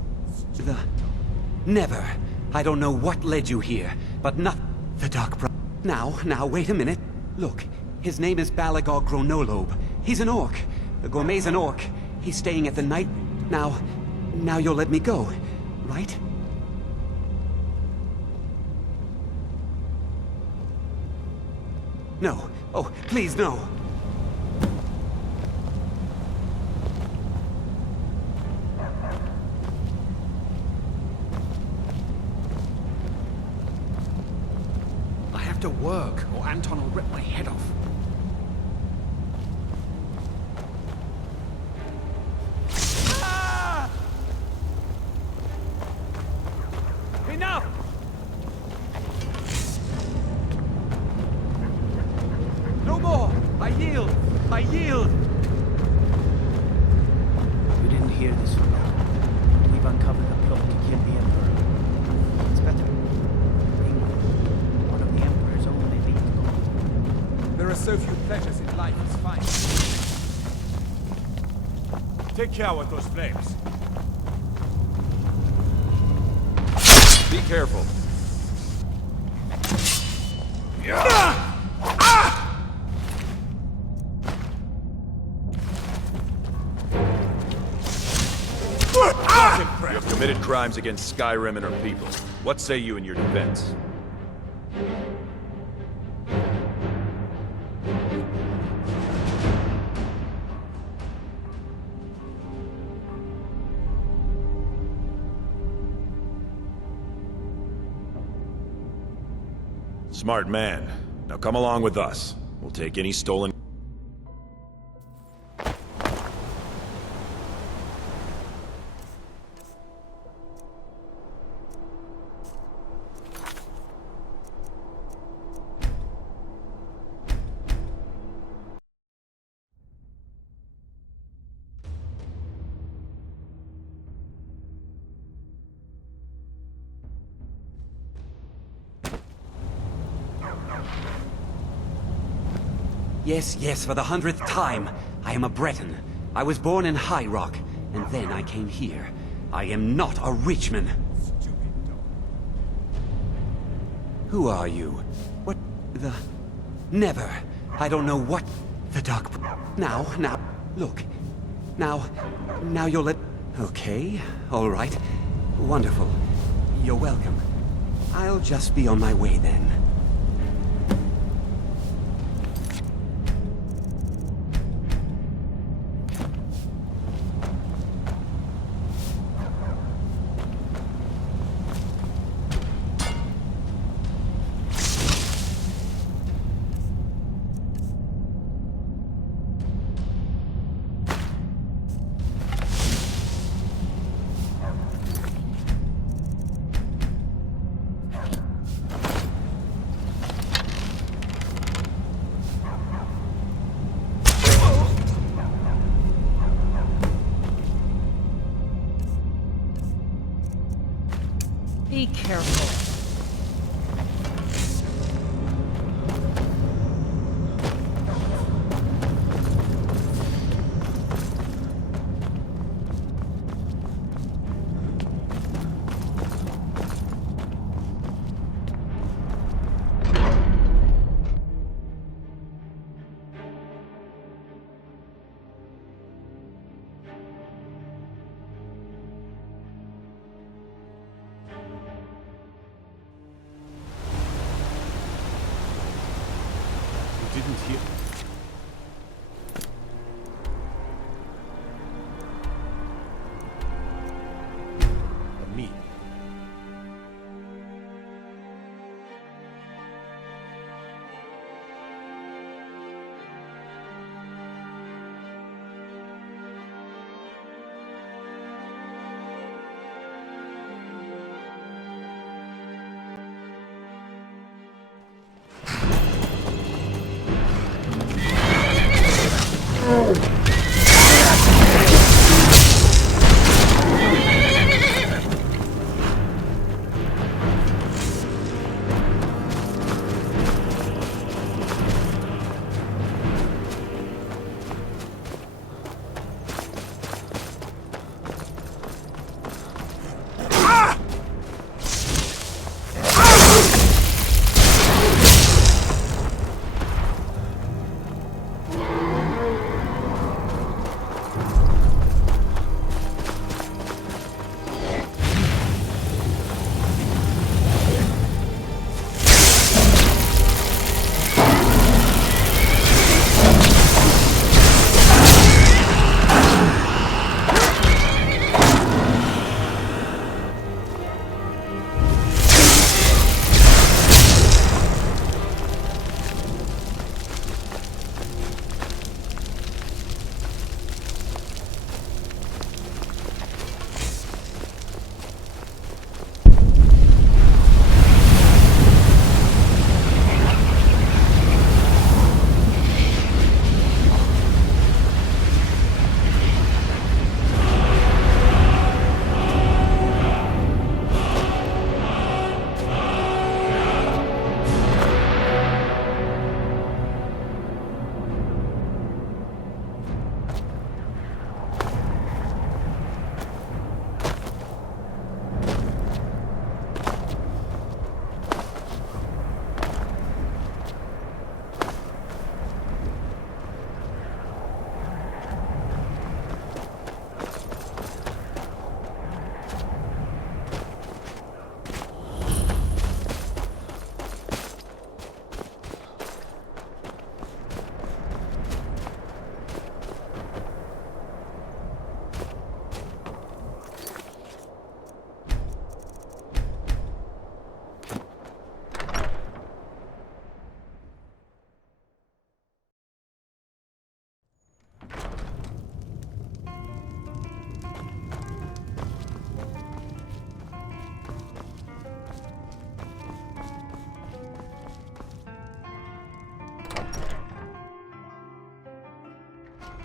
Never. I don't know what led you here, but not... The Dark Brother. Now, wait a minute. Look, his name is Balagog Gronolobe. He's an orc. The gourmet's an orc. He's staying at the night... Now you'll let me go, right? No. Oh, please, no. I have to work, or Anton will rip my head off. Ah! Enough! No more! I yield! I yield! You didn't hear this from me. We've uncovered the plot to kill the Emperor. It's better. Bring one of the Emperor's own elite gold. There are so few pleasures in life, it's fine. Take care with those flames. Be careful. You have committed crimes against Skyrim and her people. What say you in your defense? Smart man. Now come along with us. We'll take any stolen... Yes, for the 100th time. I am a Breton. I was born in High Rock, and then I came here. I am not a rich man. Who are you? What the... Never. I don't know what... The Dark... Now, look. Now you'll let... Okay, all right. Wonderful. You're welcome. I'll just be on my way then. Be careful. Didn't hear. Me.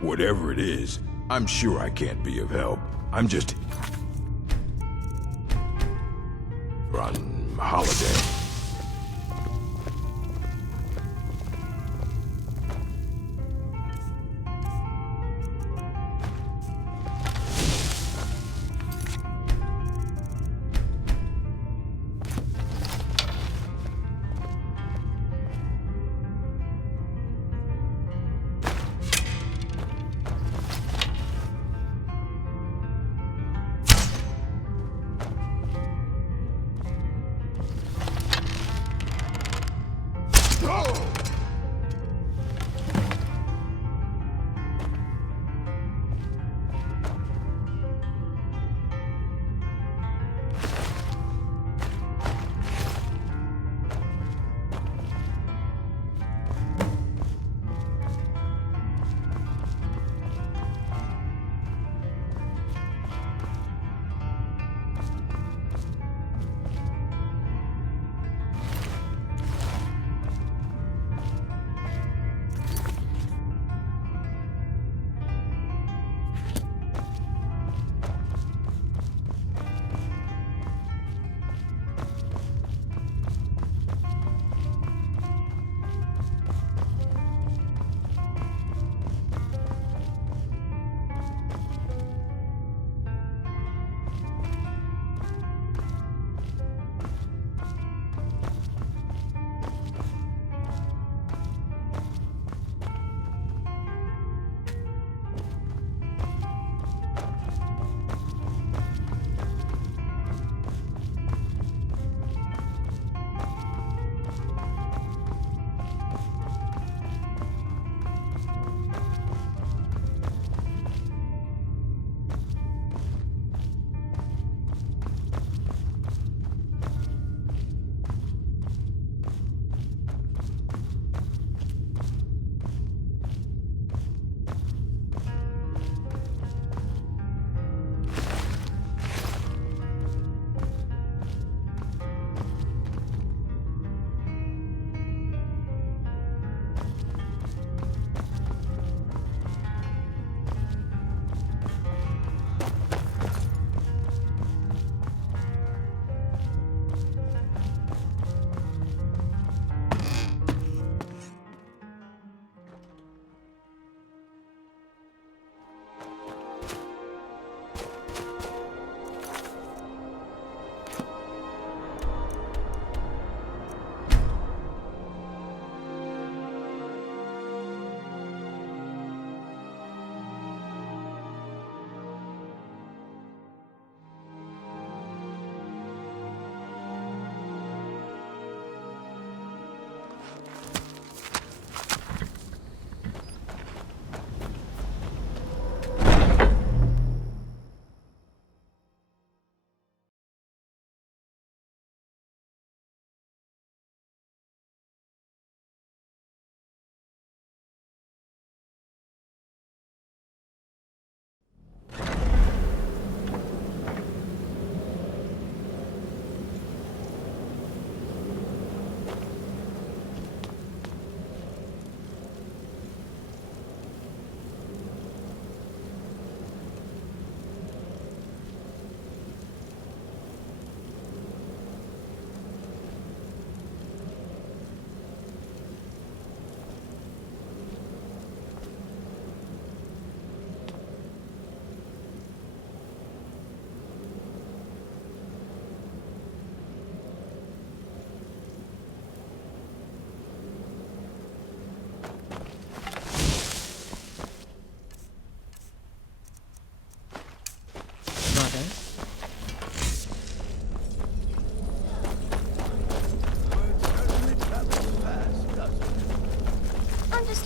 Whatever it is, I'm sure I can't be of help. I'm just... on holiday.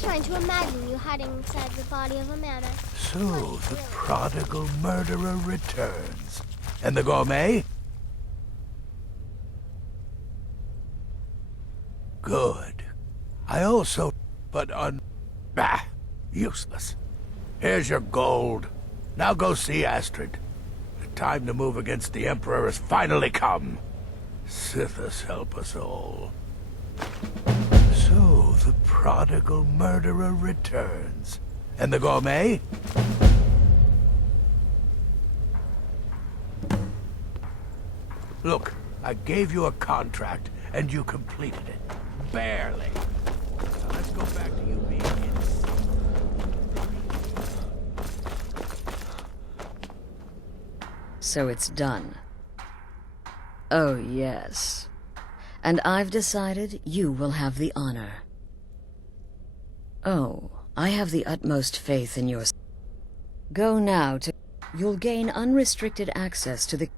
trying to imagine you hiding inside the body of a manor. So, the prodigal murderer returns. And the gourmet? Good. I also... Bah! Useless. Here's your gold. Now go see Astrid. The time to move against the Emperor has finally come. Sithis help us all. So, the prodigal murderer returns. And the gourmet? Look, I gave you a contract, and you completed it. Barely. Now let's go back to you being innocent. So it's done. Oh, yes. And I've decided you will have the honor. Oh, I have the utmost faith in your... Go now to... You'll gain unrestricted access to the...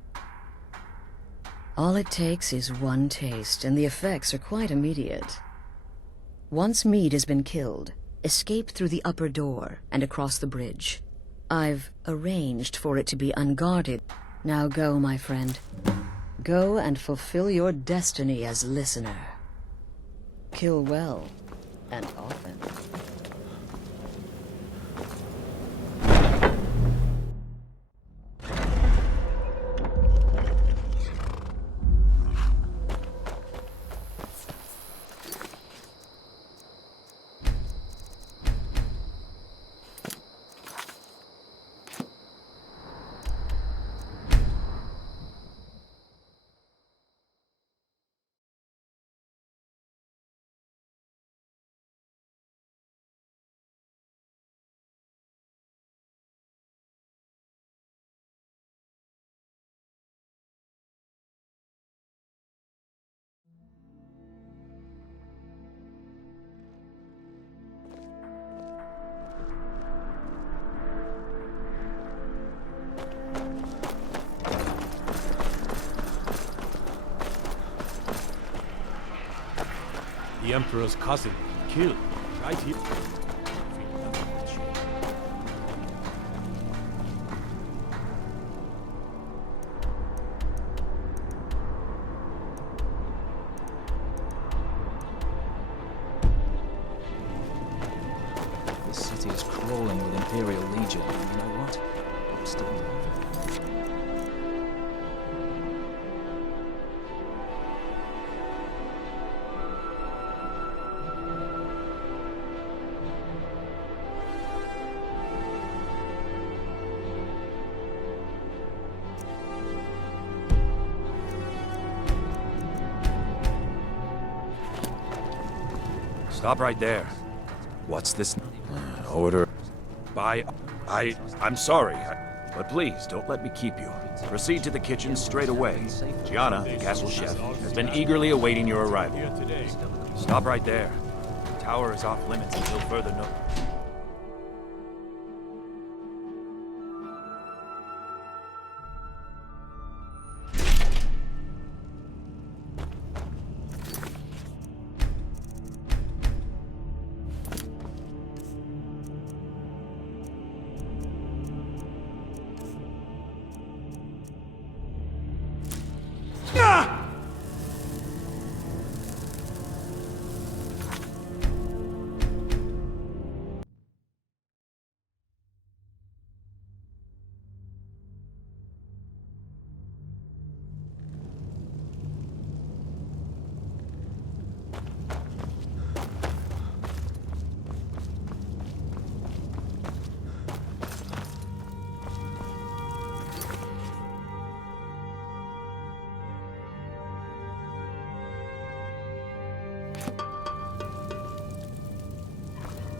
All it takes is one taste, and the effects are quite immediate. Once Mead has been killed, escape through the upper door and across the bridge. I've arranged for it to be unguarded. Now go, my friend. Go and fulfill your destiny as listener. Kill well, and often. The Emperor's cousin, killed, right here. This city is crawling with Imperial Legion, and you know what? I'm still moving. Stop right there. What's this? Order. I'm sorry, but please don't let me keep you. Proceed to the kitchen straight away. Gianna, the castle chef, has been eagerly awaiting your arrival. Stop right there. The tower is off limits until further notice.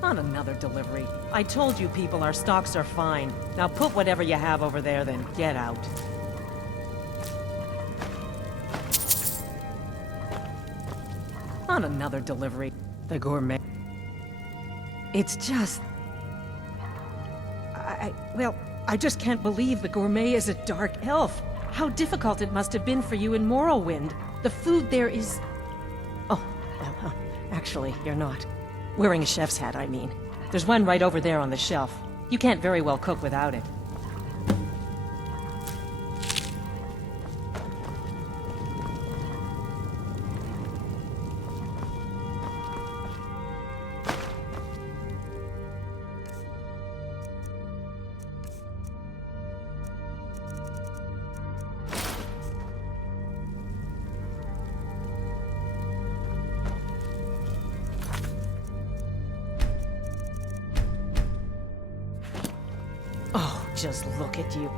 Not another delivery. I told you people our stocks are fine. Now put whatever you have over there, then get out. Not another delivery. The gourmet. It's just... Well, I just can't believe the gourmet is a dark elf. How difficult it must have been for you in Morrowind. The food there is... Oh, well, actually, you're not. Wearing a chef's hat, I mean. There's one right over there on the shelf. You can't very well cook without it. Just look at you.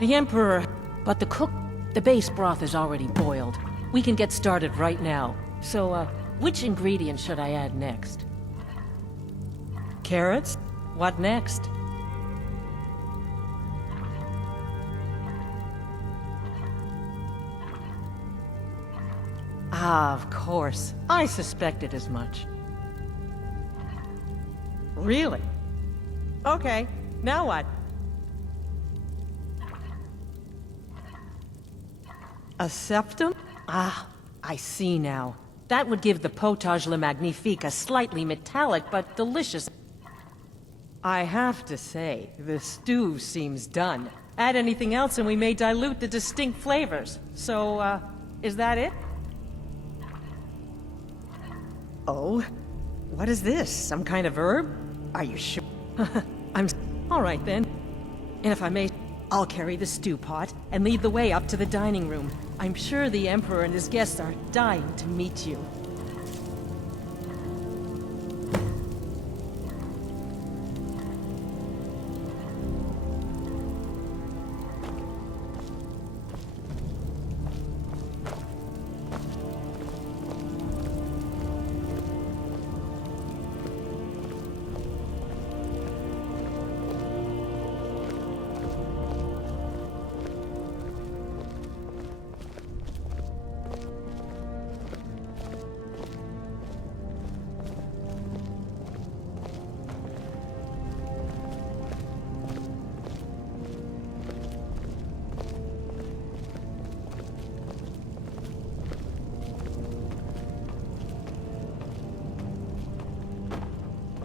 The Emperor... But the base broth is already boiled. We can get started right now. So, which ingredient should I add next? Carrots? What next? Ah, of course. I suspected as much. Really? Okay. Now what? A septum? Ah, I see now. That would give the potage le magnifique a slightly metallic but delicious... I have to say, the stew seems done. Add anything else and we may dilute the distinct flavors. So, is that it? Oh? What is this? Some kind of herb? Are you sure? All right, then. And if I may, I'll carry the stew pot and lead the way up to the dining room. I'm sure the Emperor and his guests are dying to meet you.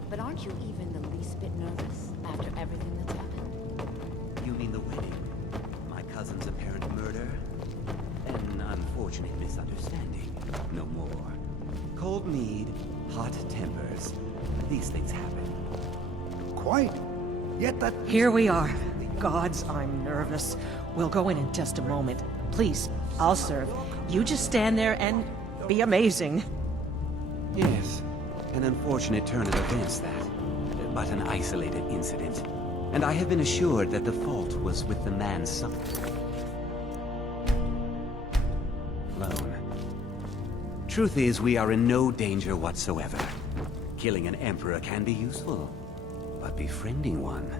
But aren't you even the least bit nervous after everything that's happened? You mean the wedding? My cousin's apparent murder? An unfortunate misunderstanding. No more. Cold mead, hot tempers. These things happen. Quite. Yet that... Here we are. Gods, I'm nervous. We'll go in just a moment. Please, I'll serve. You just stand there and be amazing. Yes. An unfortunate turn of events, that. But an isolated incident. And I have been assured that the fault was with the man's son. Alone. Truth is, we are in no danger whatsoever. Killing an emperor can be useful. But befriending one,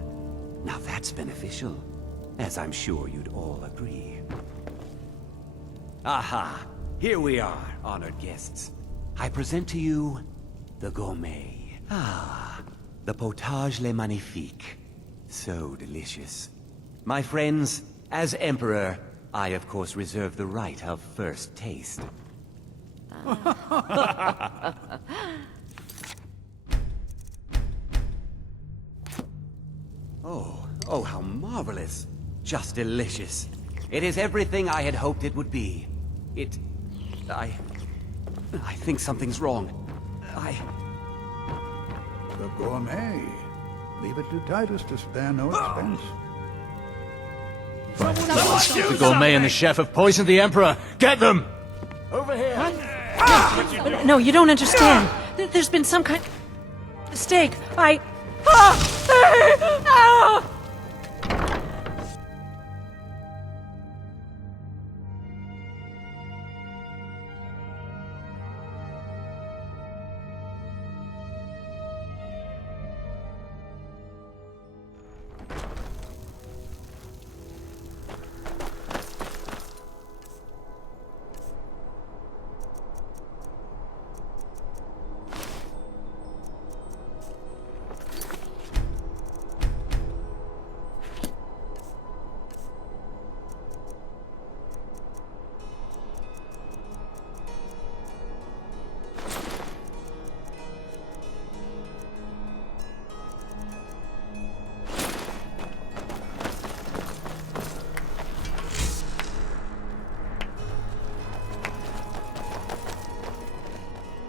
now that's beneficial. As I'm sure you'd all agree. Aha! Here we are, honored guests. I present to you the gourmet. Ah, the potage le magnifique. So delicious. My friends, as Emperor, I of course reserve the right of first taste. Oh, how marvelous. Just delicious. It is everything I had hoped it would be. I think something's wrong. The gourmet. Leave it to Titus to spare no expense. The gourmet and the chef have poisoned the Emperor. Get them! Over here. What? No, you don't understand. There's been some kind of mistake.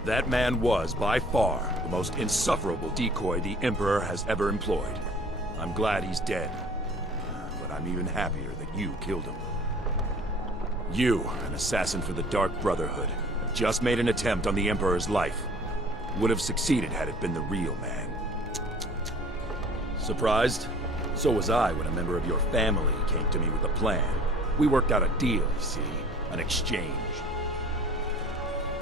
That man was, by far, the most insufferable decoy the Emperor has ever employed. I'm glad he's dead. But I'm even happier that you killed him. You, an assassin for the Dark Brotherhood, just made an attempt on the Emperor's life. Would have succeeded had it been the real man. Surprised? So was I when a member of your family came to me with a plan. We worked out a deal, you see. An exchange.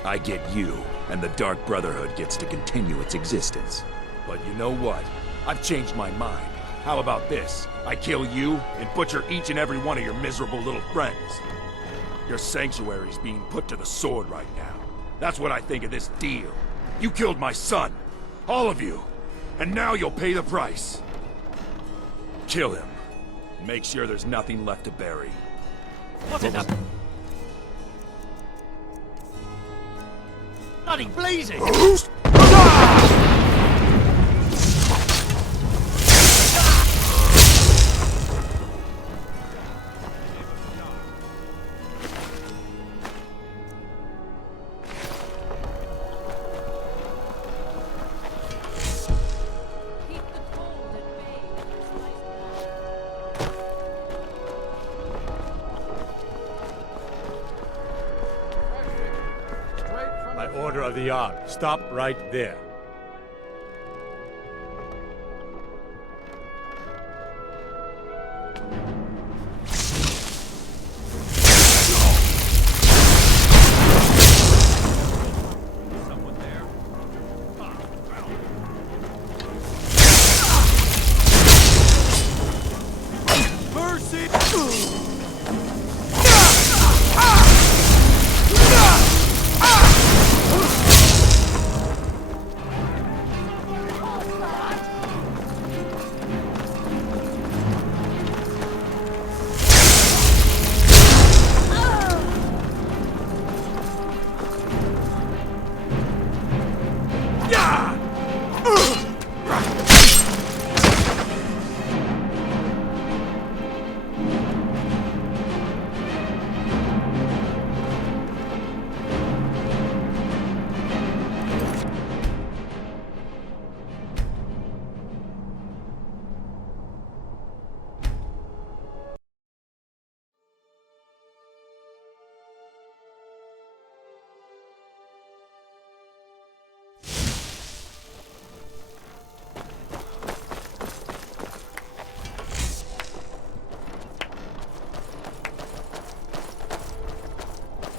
I get you, and the Dark Brotherhood gets to continue its existence. But you know what? I've changed my mind. How about this? I kill you, and butcher each and every one of your miserable little friends. Your sanctuary's being put to the sword right now. That's what I think of this deal. You killed my son. All of you. And now you'll pay the price. Kill him. Make sure there's nothing left to bury. What in the... Bloody blazing! By order of the Ark, stop right there.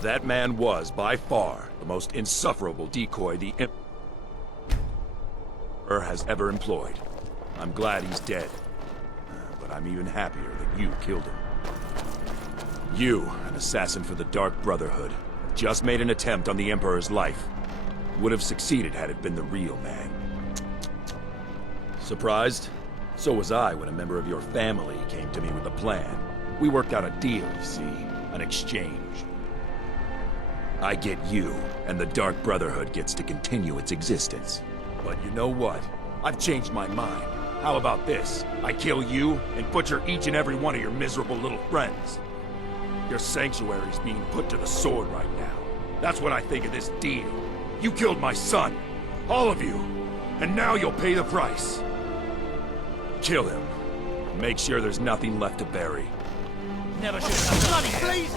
That man was, by far, the most insufferable decoy the Emperor has ever employed. I'm glad he's dead. But I'm even happier that you killed him. You, an assassin for the Dark Brotherhood, just made an attempt on the Emperor's life. Would have succeeded had it been the real man. Surprised? So was I when a member of your family came to me with a plan. We worked out a deal, you see. An exchange. I get you, and the Dark Brotherhood gets to continue its existence. But you know what? I've changed my mind. How about this? I kill you, and butcher each and every one of your miserable little friends. Your sanctuary's being put to the sword right now. That's what I think of this deal. You killed my son. All of you. And now you'll pay the price. Kill him. Make sure there's nothing left to bury. Never should have bloody please!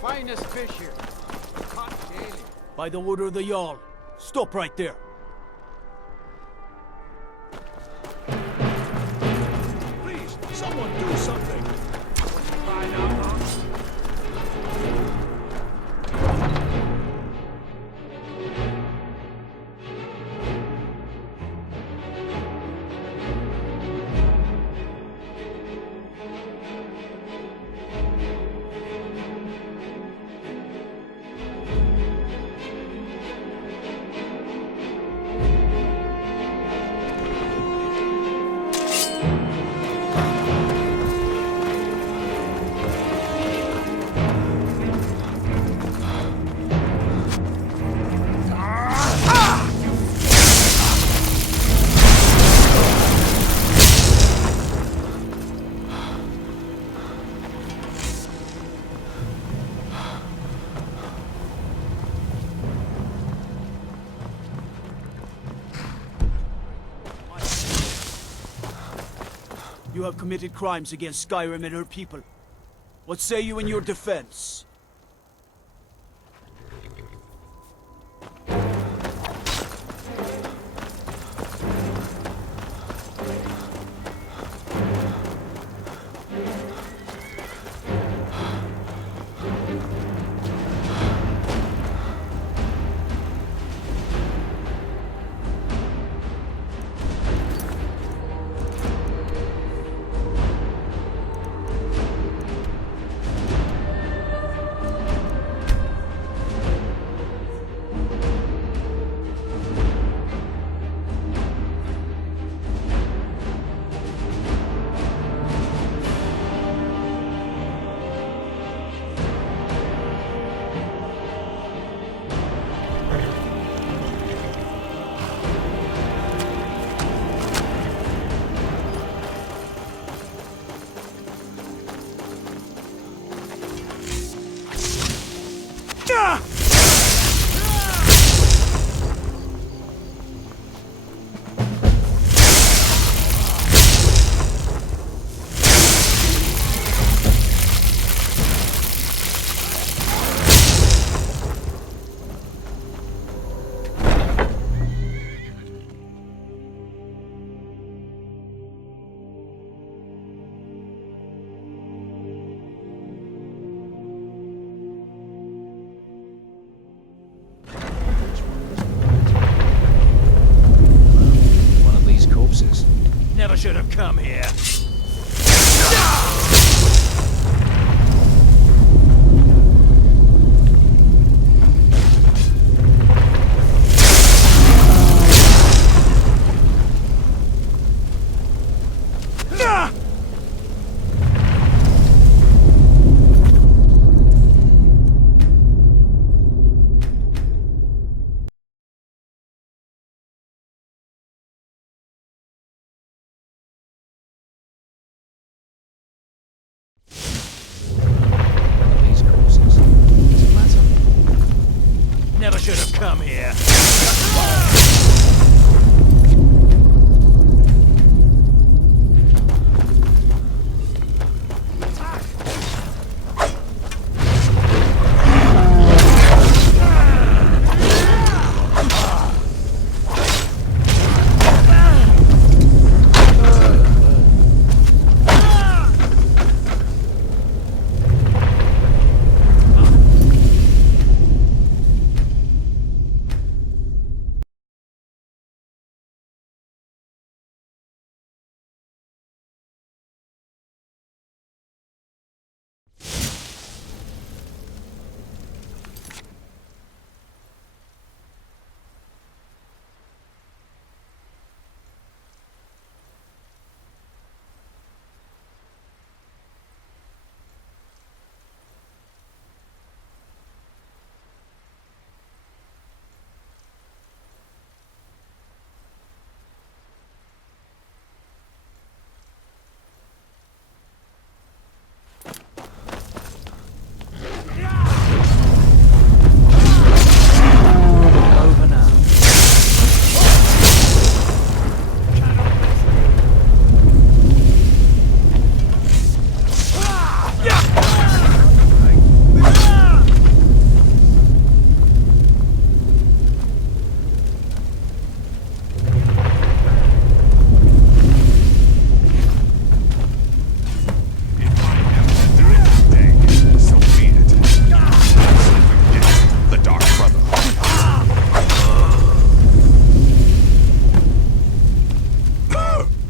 Finest fish here. Caught daily. By the order of the Jarl. Stop right there. Please, someone do something. Crying out loud. You have committed crimes against Skyrim and her people. What say you in your defense? Never should have come here. Never should have come here.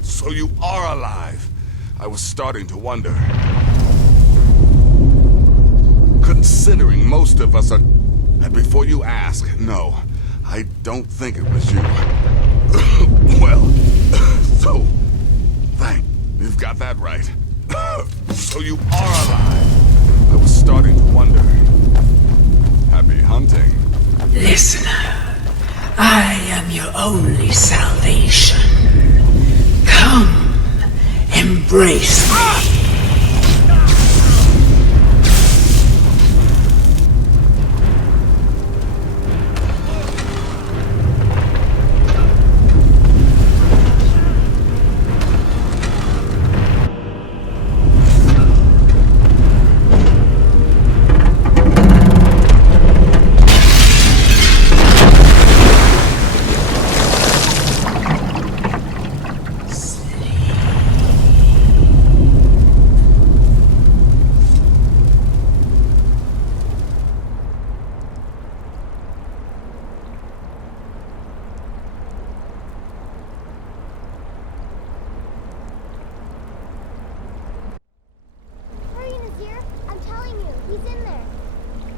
So you are alive. I was starting to wonder. Considering most of us are... And before you ask, no, I don't think it was you. Well, so... You've got that right. So you are alive. I was starting to wonder. Happy hunting. Listener, I am your only salvation. Come, embrace me.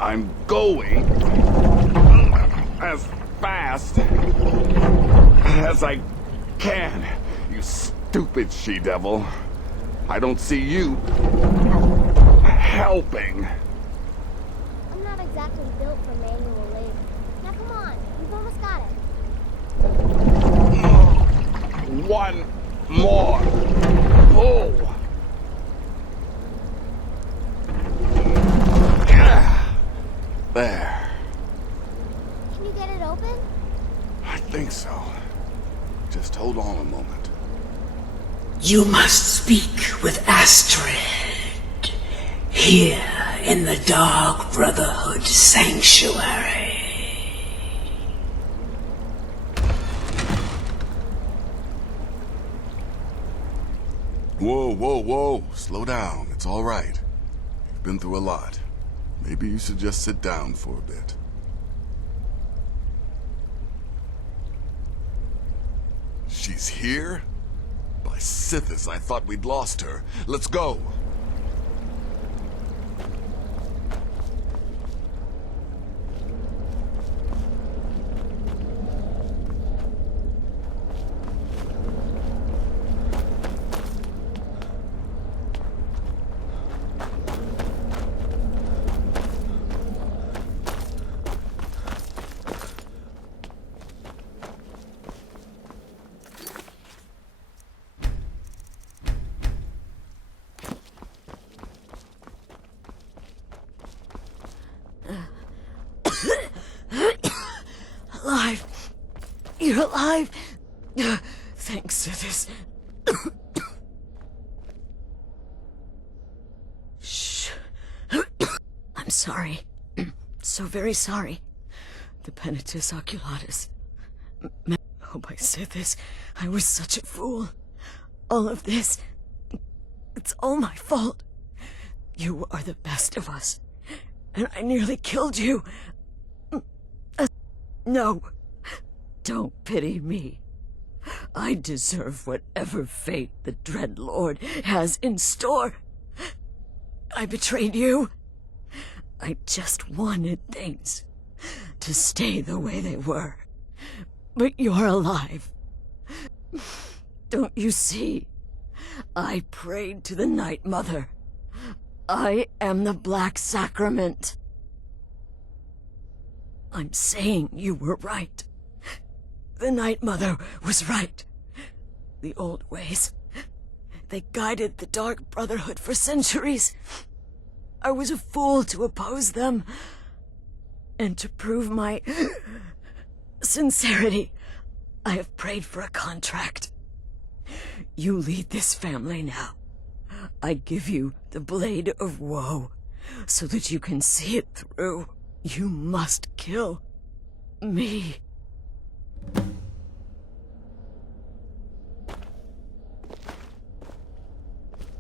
I'm going as fast as I can, you stupid she-devil. I don't see you helping. I'm not exactly built for manual labor. Now come on, you've almost got it. One more pull. There. Can you get it open? I think so. Just hold on a moment. You must speak with Astrid. Here in the Dark Brotherhood Sanctuary. Whoa, whoa, whoa. Slow down. It's all right. You've been through a lot. Maybe you should just sit down for a bit. She's here? By Sithis, I thought we'd lost her. Let's go. Alive! You're alive! Thanks to this. Shh. I'm sorry. So very sorry. The Penitus Oculatus. Oh, I said this. I was such a fool. All of this. It's all my fault. You are the best of us. And I nearly killed you. No. Don't pity me. I deserve whatever fate the Dread Lord has in store. I betrayed you. I just wanted things to stay the way they were. But you're alive. Don't you see? I prayed to the Night Mother. I am the Black Sacrament. I'm saying you were right. The Night Mother was right. The old ways. They guided the Dark Brotherhood for centuries. I was a fool to oppose them. And to prove my sincerity, I have prayed for a contract. You lead this family now. I give you the Blade of Woe, so that you can see it through. You must kill me.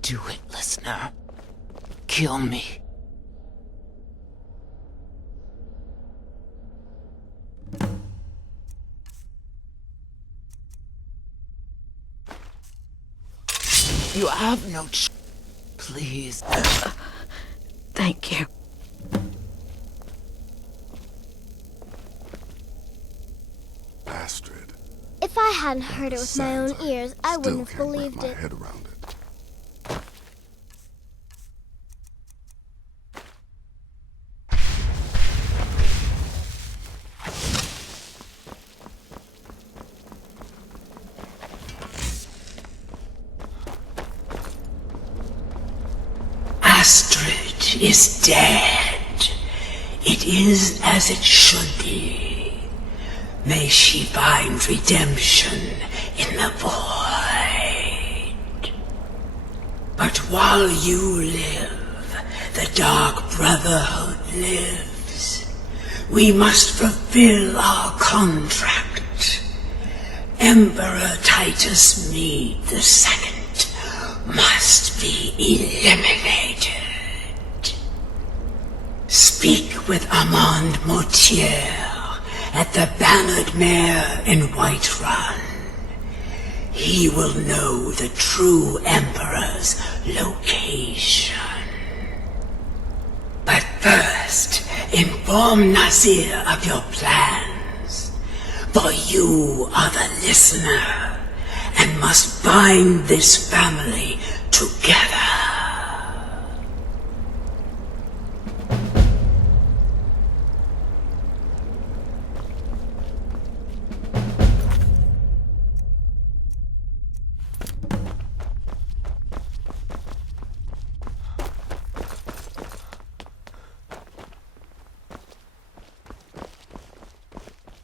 Do it, listener. Kill me. You have no please. Thank you. Astrid. If I hadn't heard it with my own ears, I wouldn't have Still can't believed wrap my it. head around it. Astrid is dead. It is as it should be. May she find redemption in the void. But while you live, the Dark Brotherhood lives. We must fulfill our contract. Emperor Titus Mede II must be eliminated. Speak with Armand Mortier at the Bannered Mare in Whiterun. He will know the true Emperor's location. But first, Inform Nasir of your plans, for you are the listener, and must bind this family together.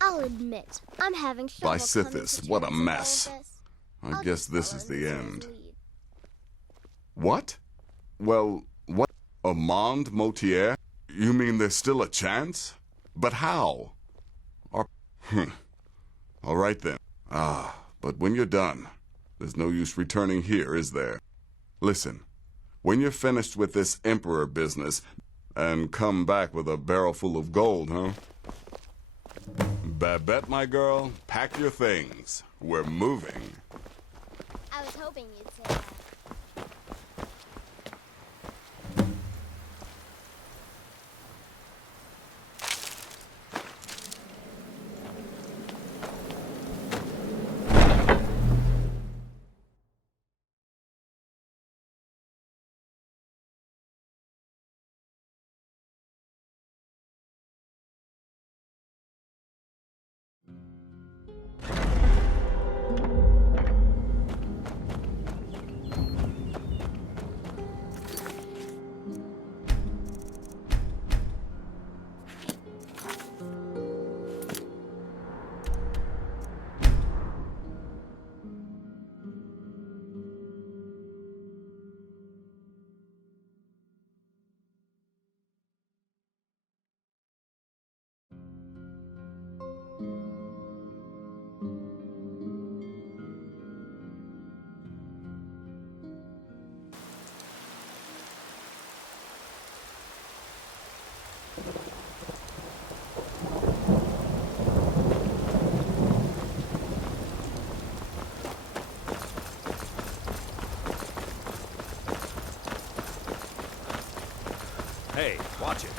I'll admit, I'm having trouble coming Sithis, to what a terms with mess. all of this. I I'll guess just this follow is the Nasir's end. lead. What? Well, what? Amand Motier? You mean there's still a chance? But how? All right then. But when you're done, there's no use returning here, is there? Listen, when you're finished with this Emperor business, and come back with a barrel full of gold, huh? Babette, my girl, pack your things. We're moving. I was hoping you'd say that. Hey, watch it.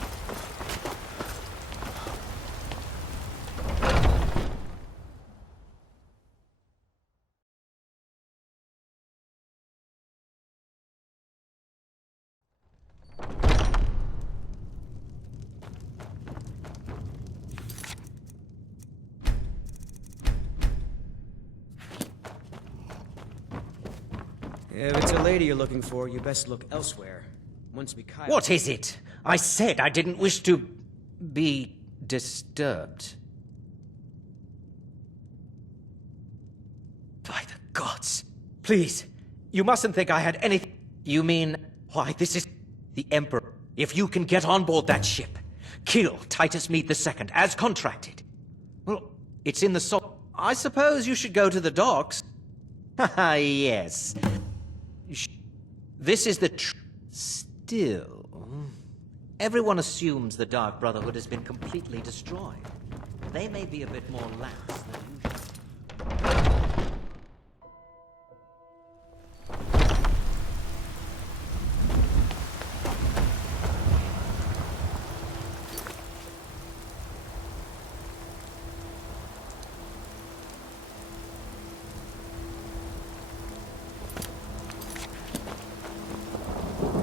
If it's a lady you're looking for, you best look elsewhere. Once we kite... What is it? I said I didn't wish to be disturbed. By the gods. Please, you mustn't think I had anything... You mean, why, this is the Emperor. If you can get on board that ship, kill Titus Meade II, as contracted. Well, it's in the I suppose you should go to the docks. Haha, yes. This is the Still... Everyone assumes the Dark Brotherhood has been completely destroyed. They may be a bit more lax than usual.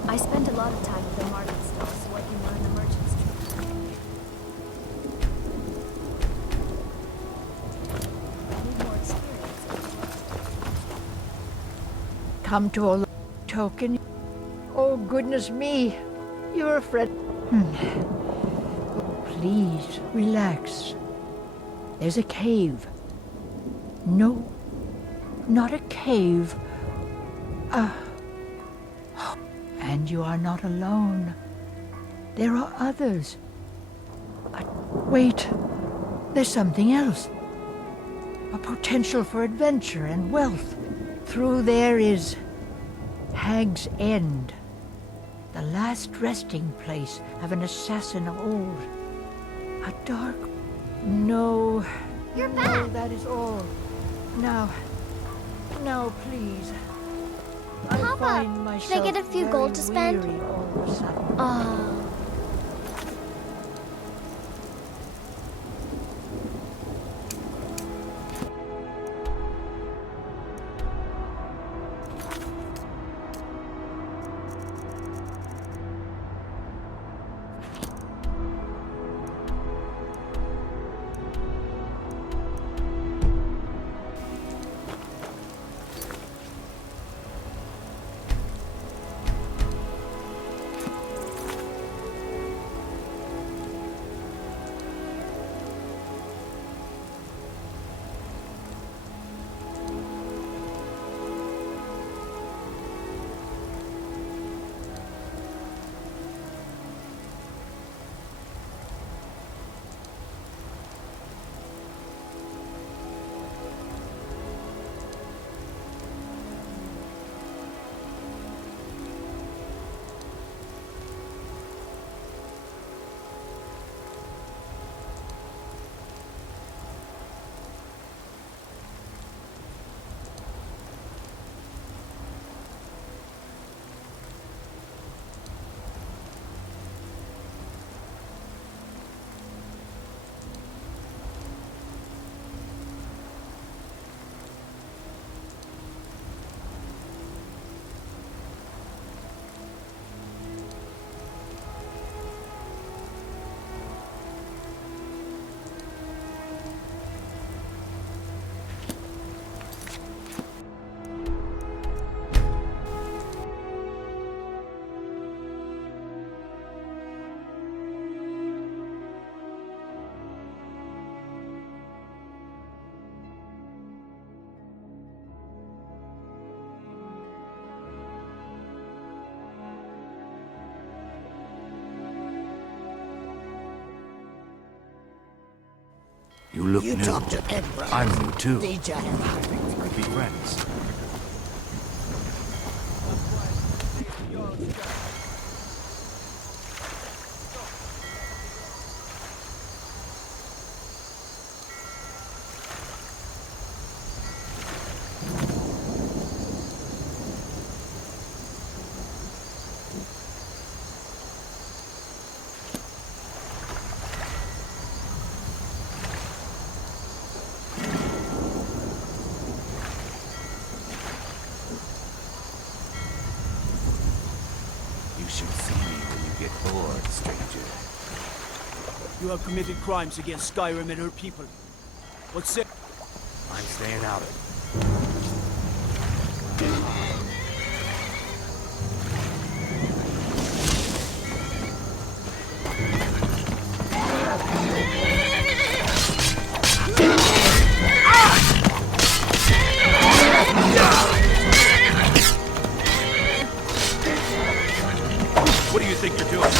I spent a lot of time with the market stalls so I can learn the merchant's trade. I need more experience. Come to a token? Oh, goodness me. You're a friend. Please, relax. There's a cave. No, not a cave. And you are not alone. There are others. Wait, there's something else. A potential for adventure and wealth. Through there is Hag's End, the last resting place of an assassin of old. A dark... No. You're no, back. That is all. Now, please. Papa, can I get a few gold to spend? Weary all of a sudden. Oh. You look You new. talk to Edward. I'm new too. Each other. Might be friends. You should see me when you get bored, stranger. You have committed crimes against Skyrim and her people. What's it? I'm staying out of it. What do you think you're doing?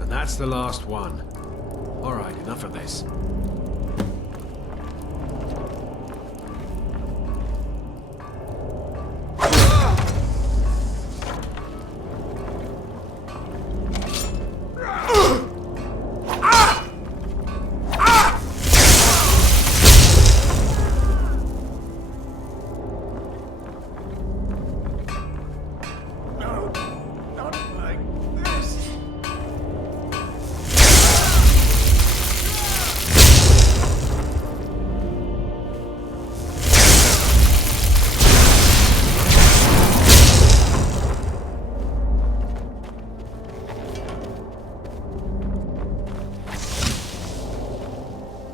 And that's the last one. All right, enough of this.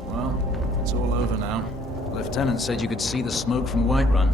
Well, it's all over now. The lieutenant said you could see the smoke from Whiterun.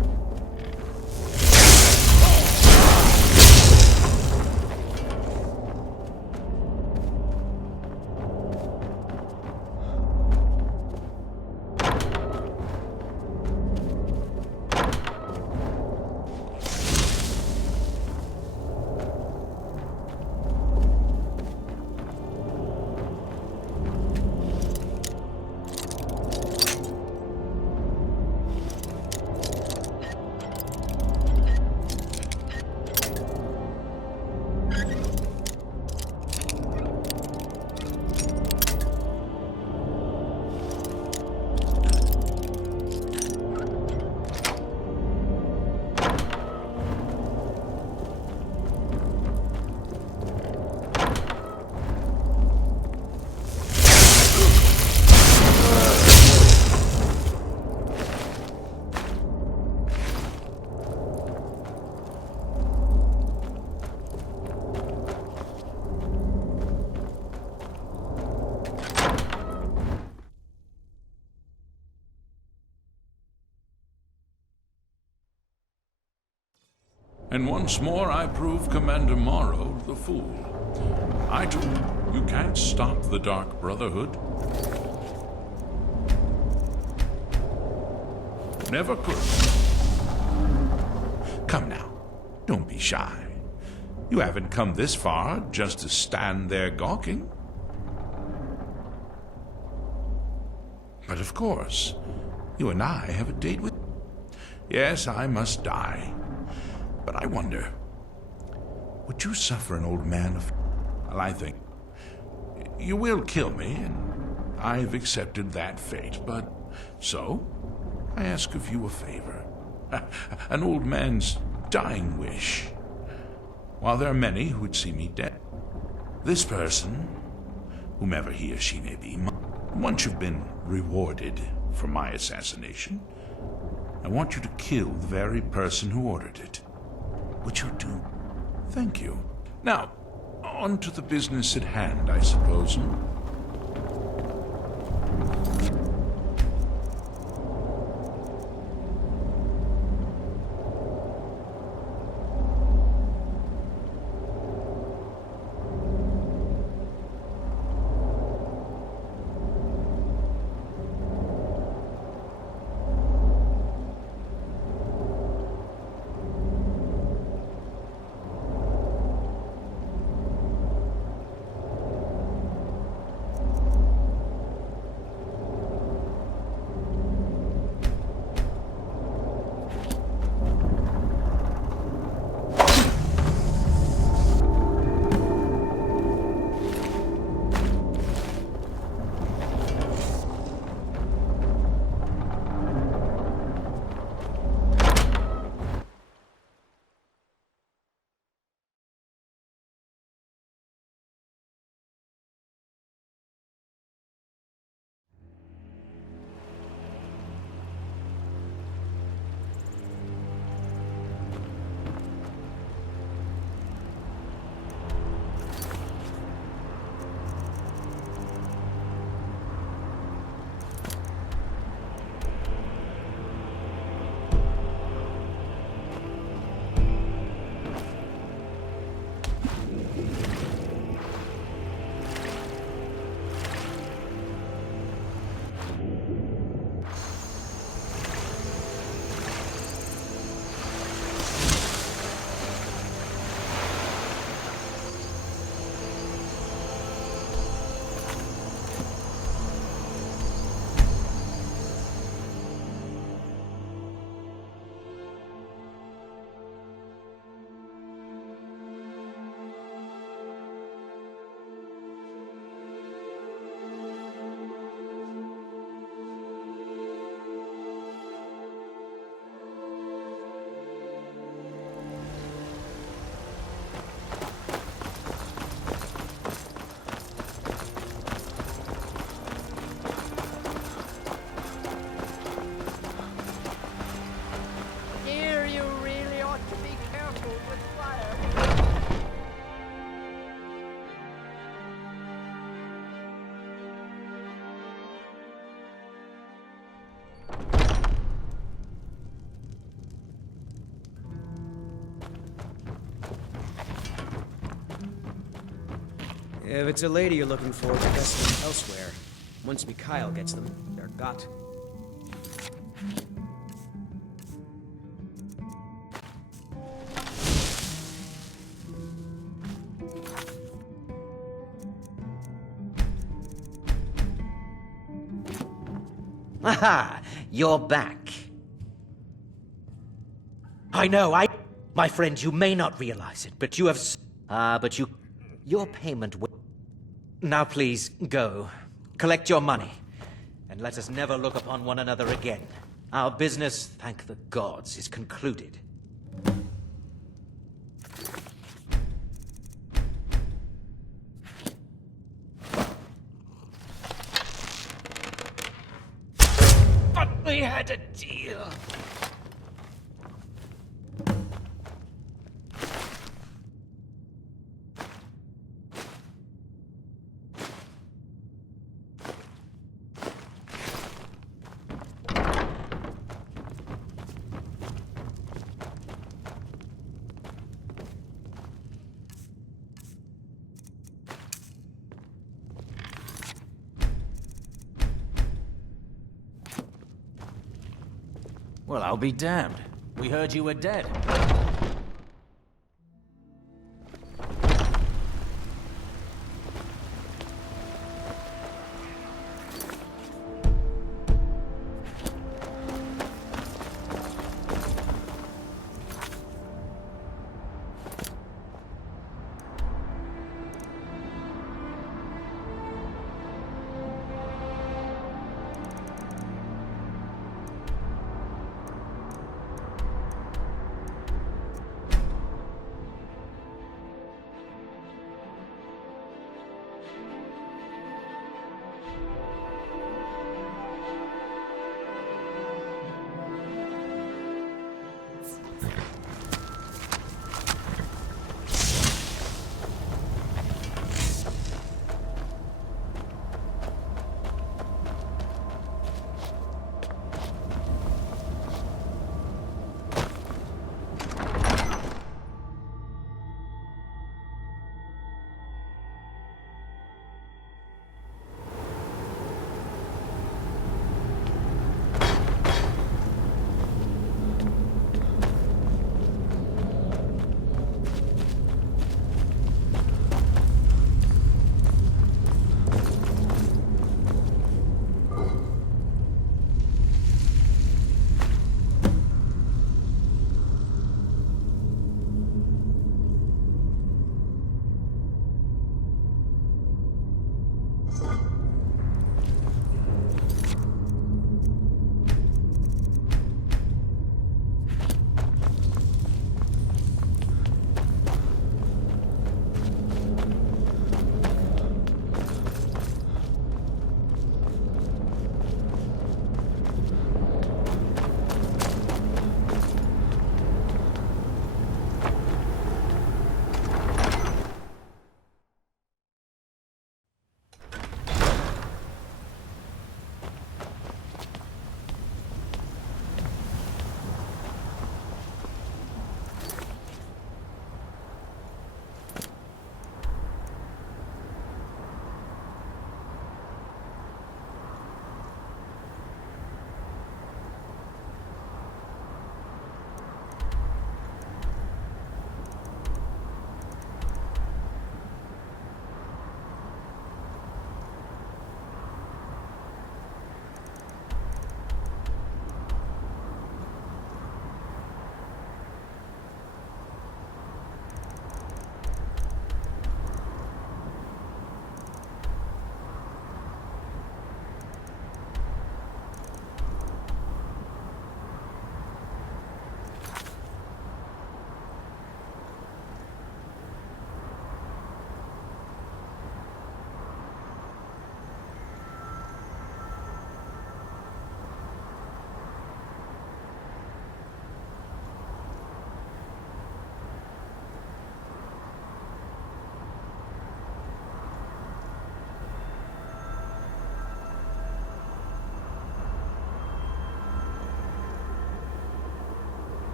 And once more I prove Commander Morrow the fool. I told you can't stop the Dark Brotherhood. Never could. Come now, don't be shy. You haven't come this far just to stand there gawking. But of course, you and I have a date with... Yes, I must die. But I wonder, would you suffer an old man of... Well, I think you will kill me, and I've accepted that fate. But so, I ask of you a favor. An old man's dying wish. While there are many who would see me dead, this person, whomever he or she may be, once you've been rewarded for my assassination, I want you to kill the very person who ordered it. Would you do? Thank you. Now, on to the business at hand, I suppose. If it's a lady you're looking for, it's best look elsewhere. Once Mikhail gets them, they're got. Aha! You're back. I know, My friend, you may not realize it, but you have... Your payment will... Now please, go. Collect your money. And let us never look upon one another again. Our business, thank the gods, is concluded. But we had a deal. Well, I'll be damned. We heard you were dead.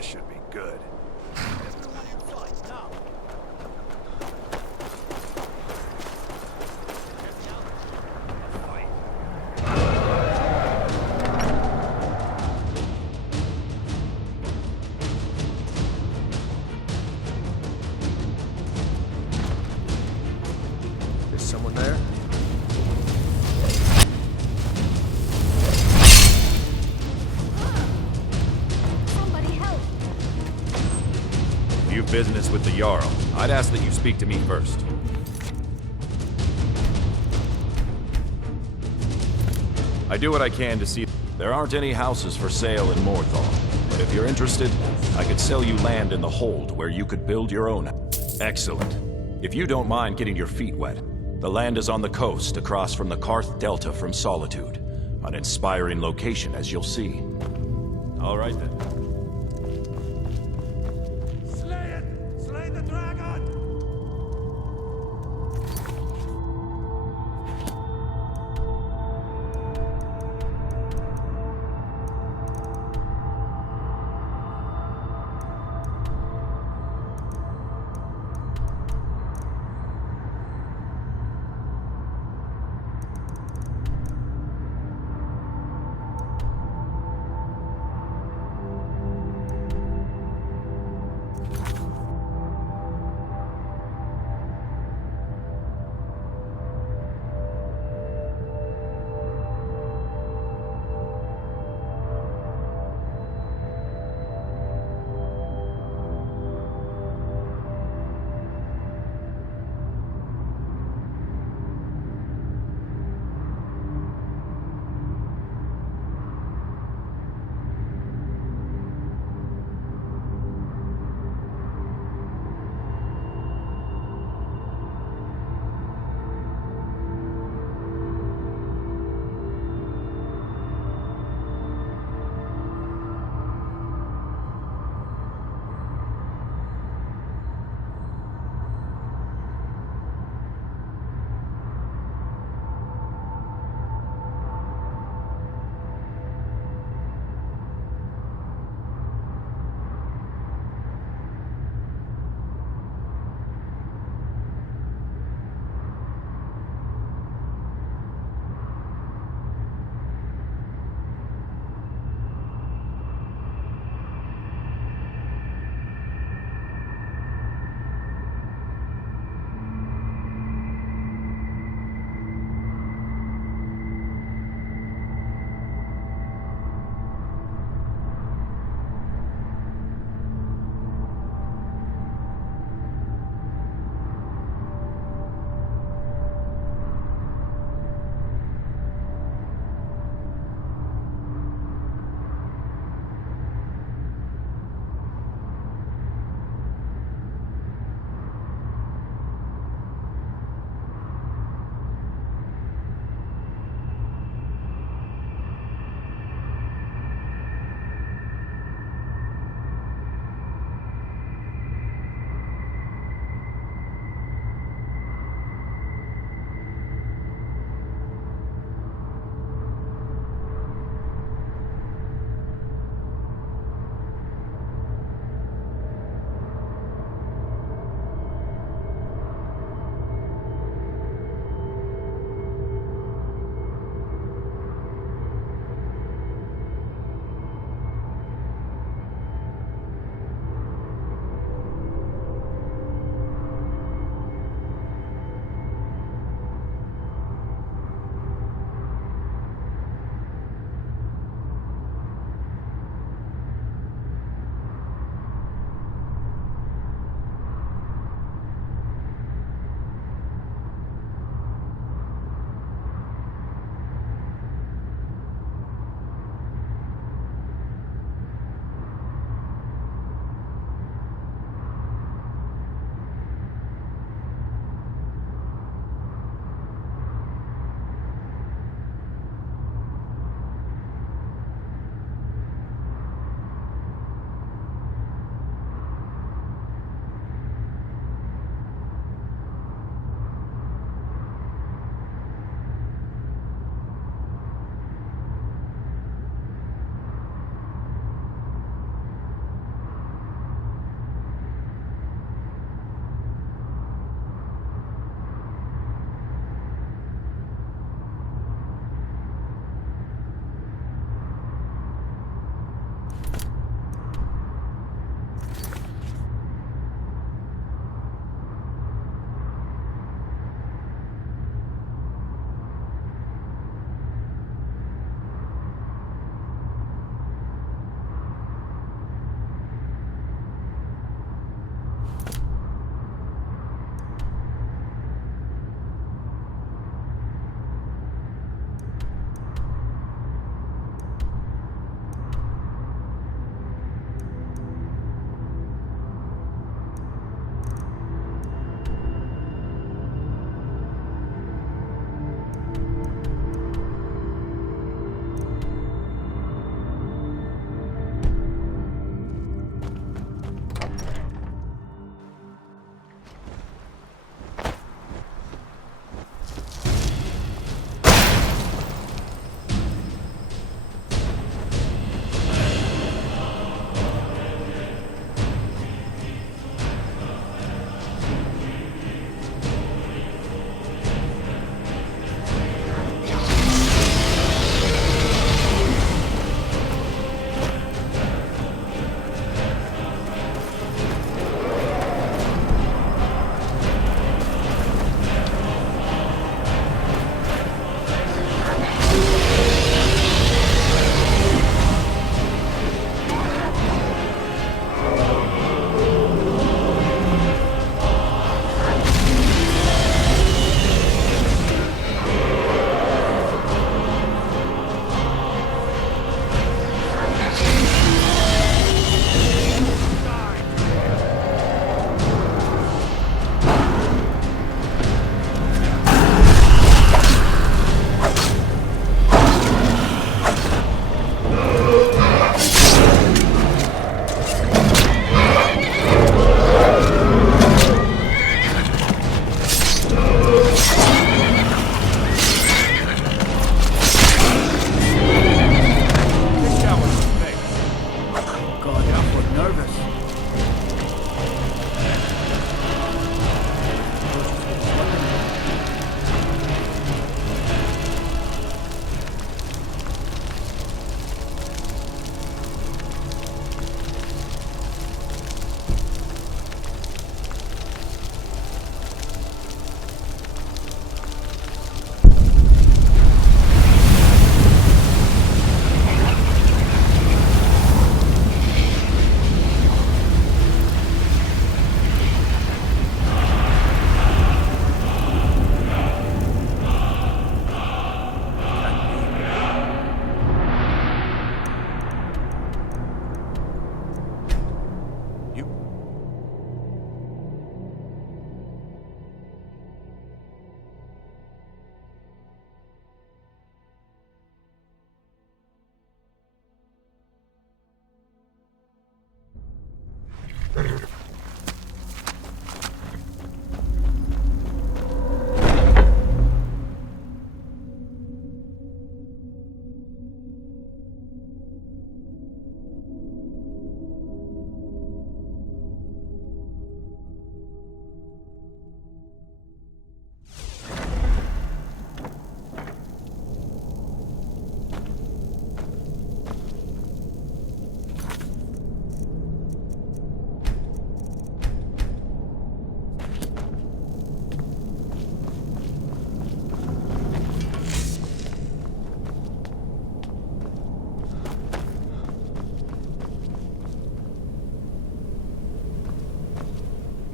This should be good. Everyone inside, now. Is someone there? Somebody help! If you've business with the Jarl, I'd ask that you speak to me first. I do what I can to see. There aren't any houses for sale in Morthal, but if you're interested, I could sell you land in the Hold where you could build your own. Excellent. If you don't mind getting your feet wet, the land is on the coast across from the Karth Delta from Solitude. An inspiring location, as you'll see. All right then. Slay it! Slay the dragon!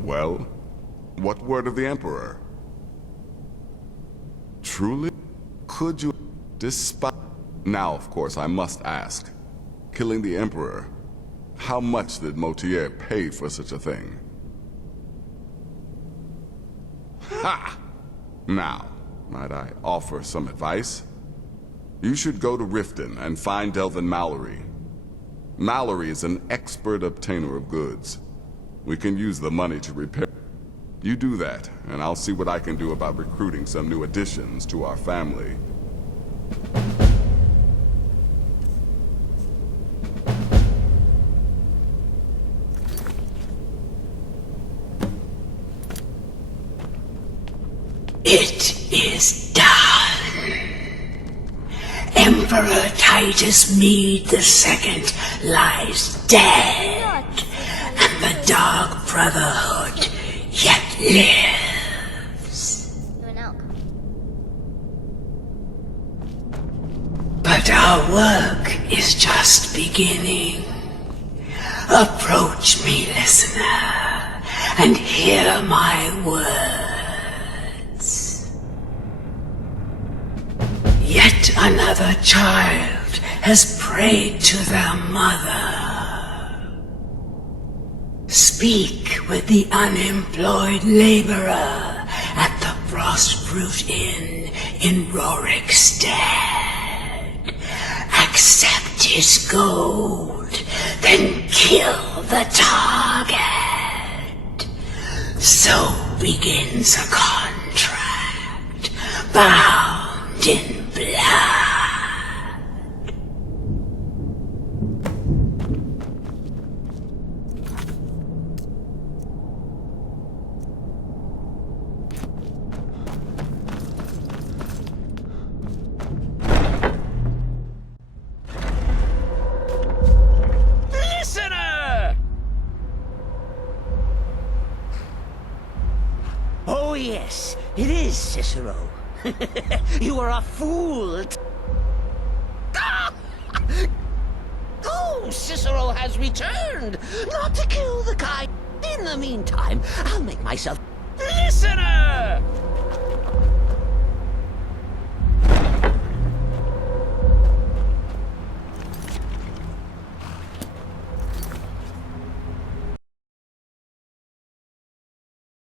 Well, what word of the Emperor? Truly? Could you despite... Now, of course, I must ask. Killing the Emperor, how much did Motier pay for such a thing? Ha! Now, might I offer some advice? You should go to Riften and find Delvin Mallory. Mallory is an expert obtainer of goods. We can use the money to repair. You do that, and I'll see what I can do about recruiting some new additions to our family. It is done. Emperor Titus Mede II lies dead, and the Dark Brotherhood yet lives. But our work is just beginning. Approach me, listener, and hear my words. Yet another child has prayed to their mother. Speak with the unemployed laborer at the Frostbrute Inn in Rorikstead. Accept his gold, then kill the target. So begins a contract, bound in blood. Listener! Oh yes, it is Cicero. You are a fool. Oh, Cicero has returned. Not to kill the guy. In the meantime, I'll make myself... Listener!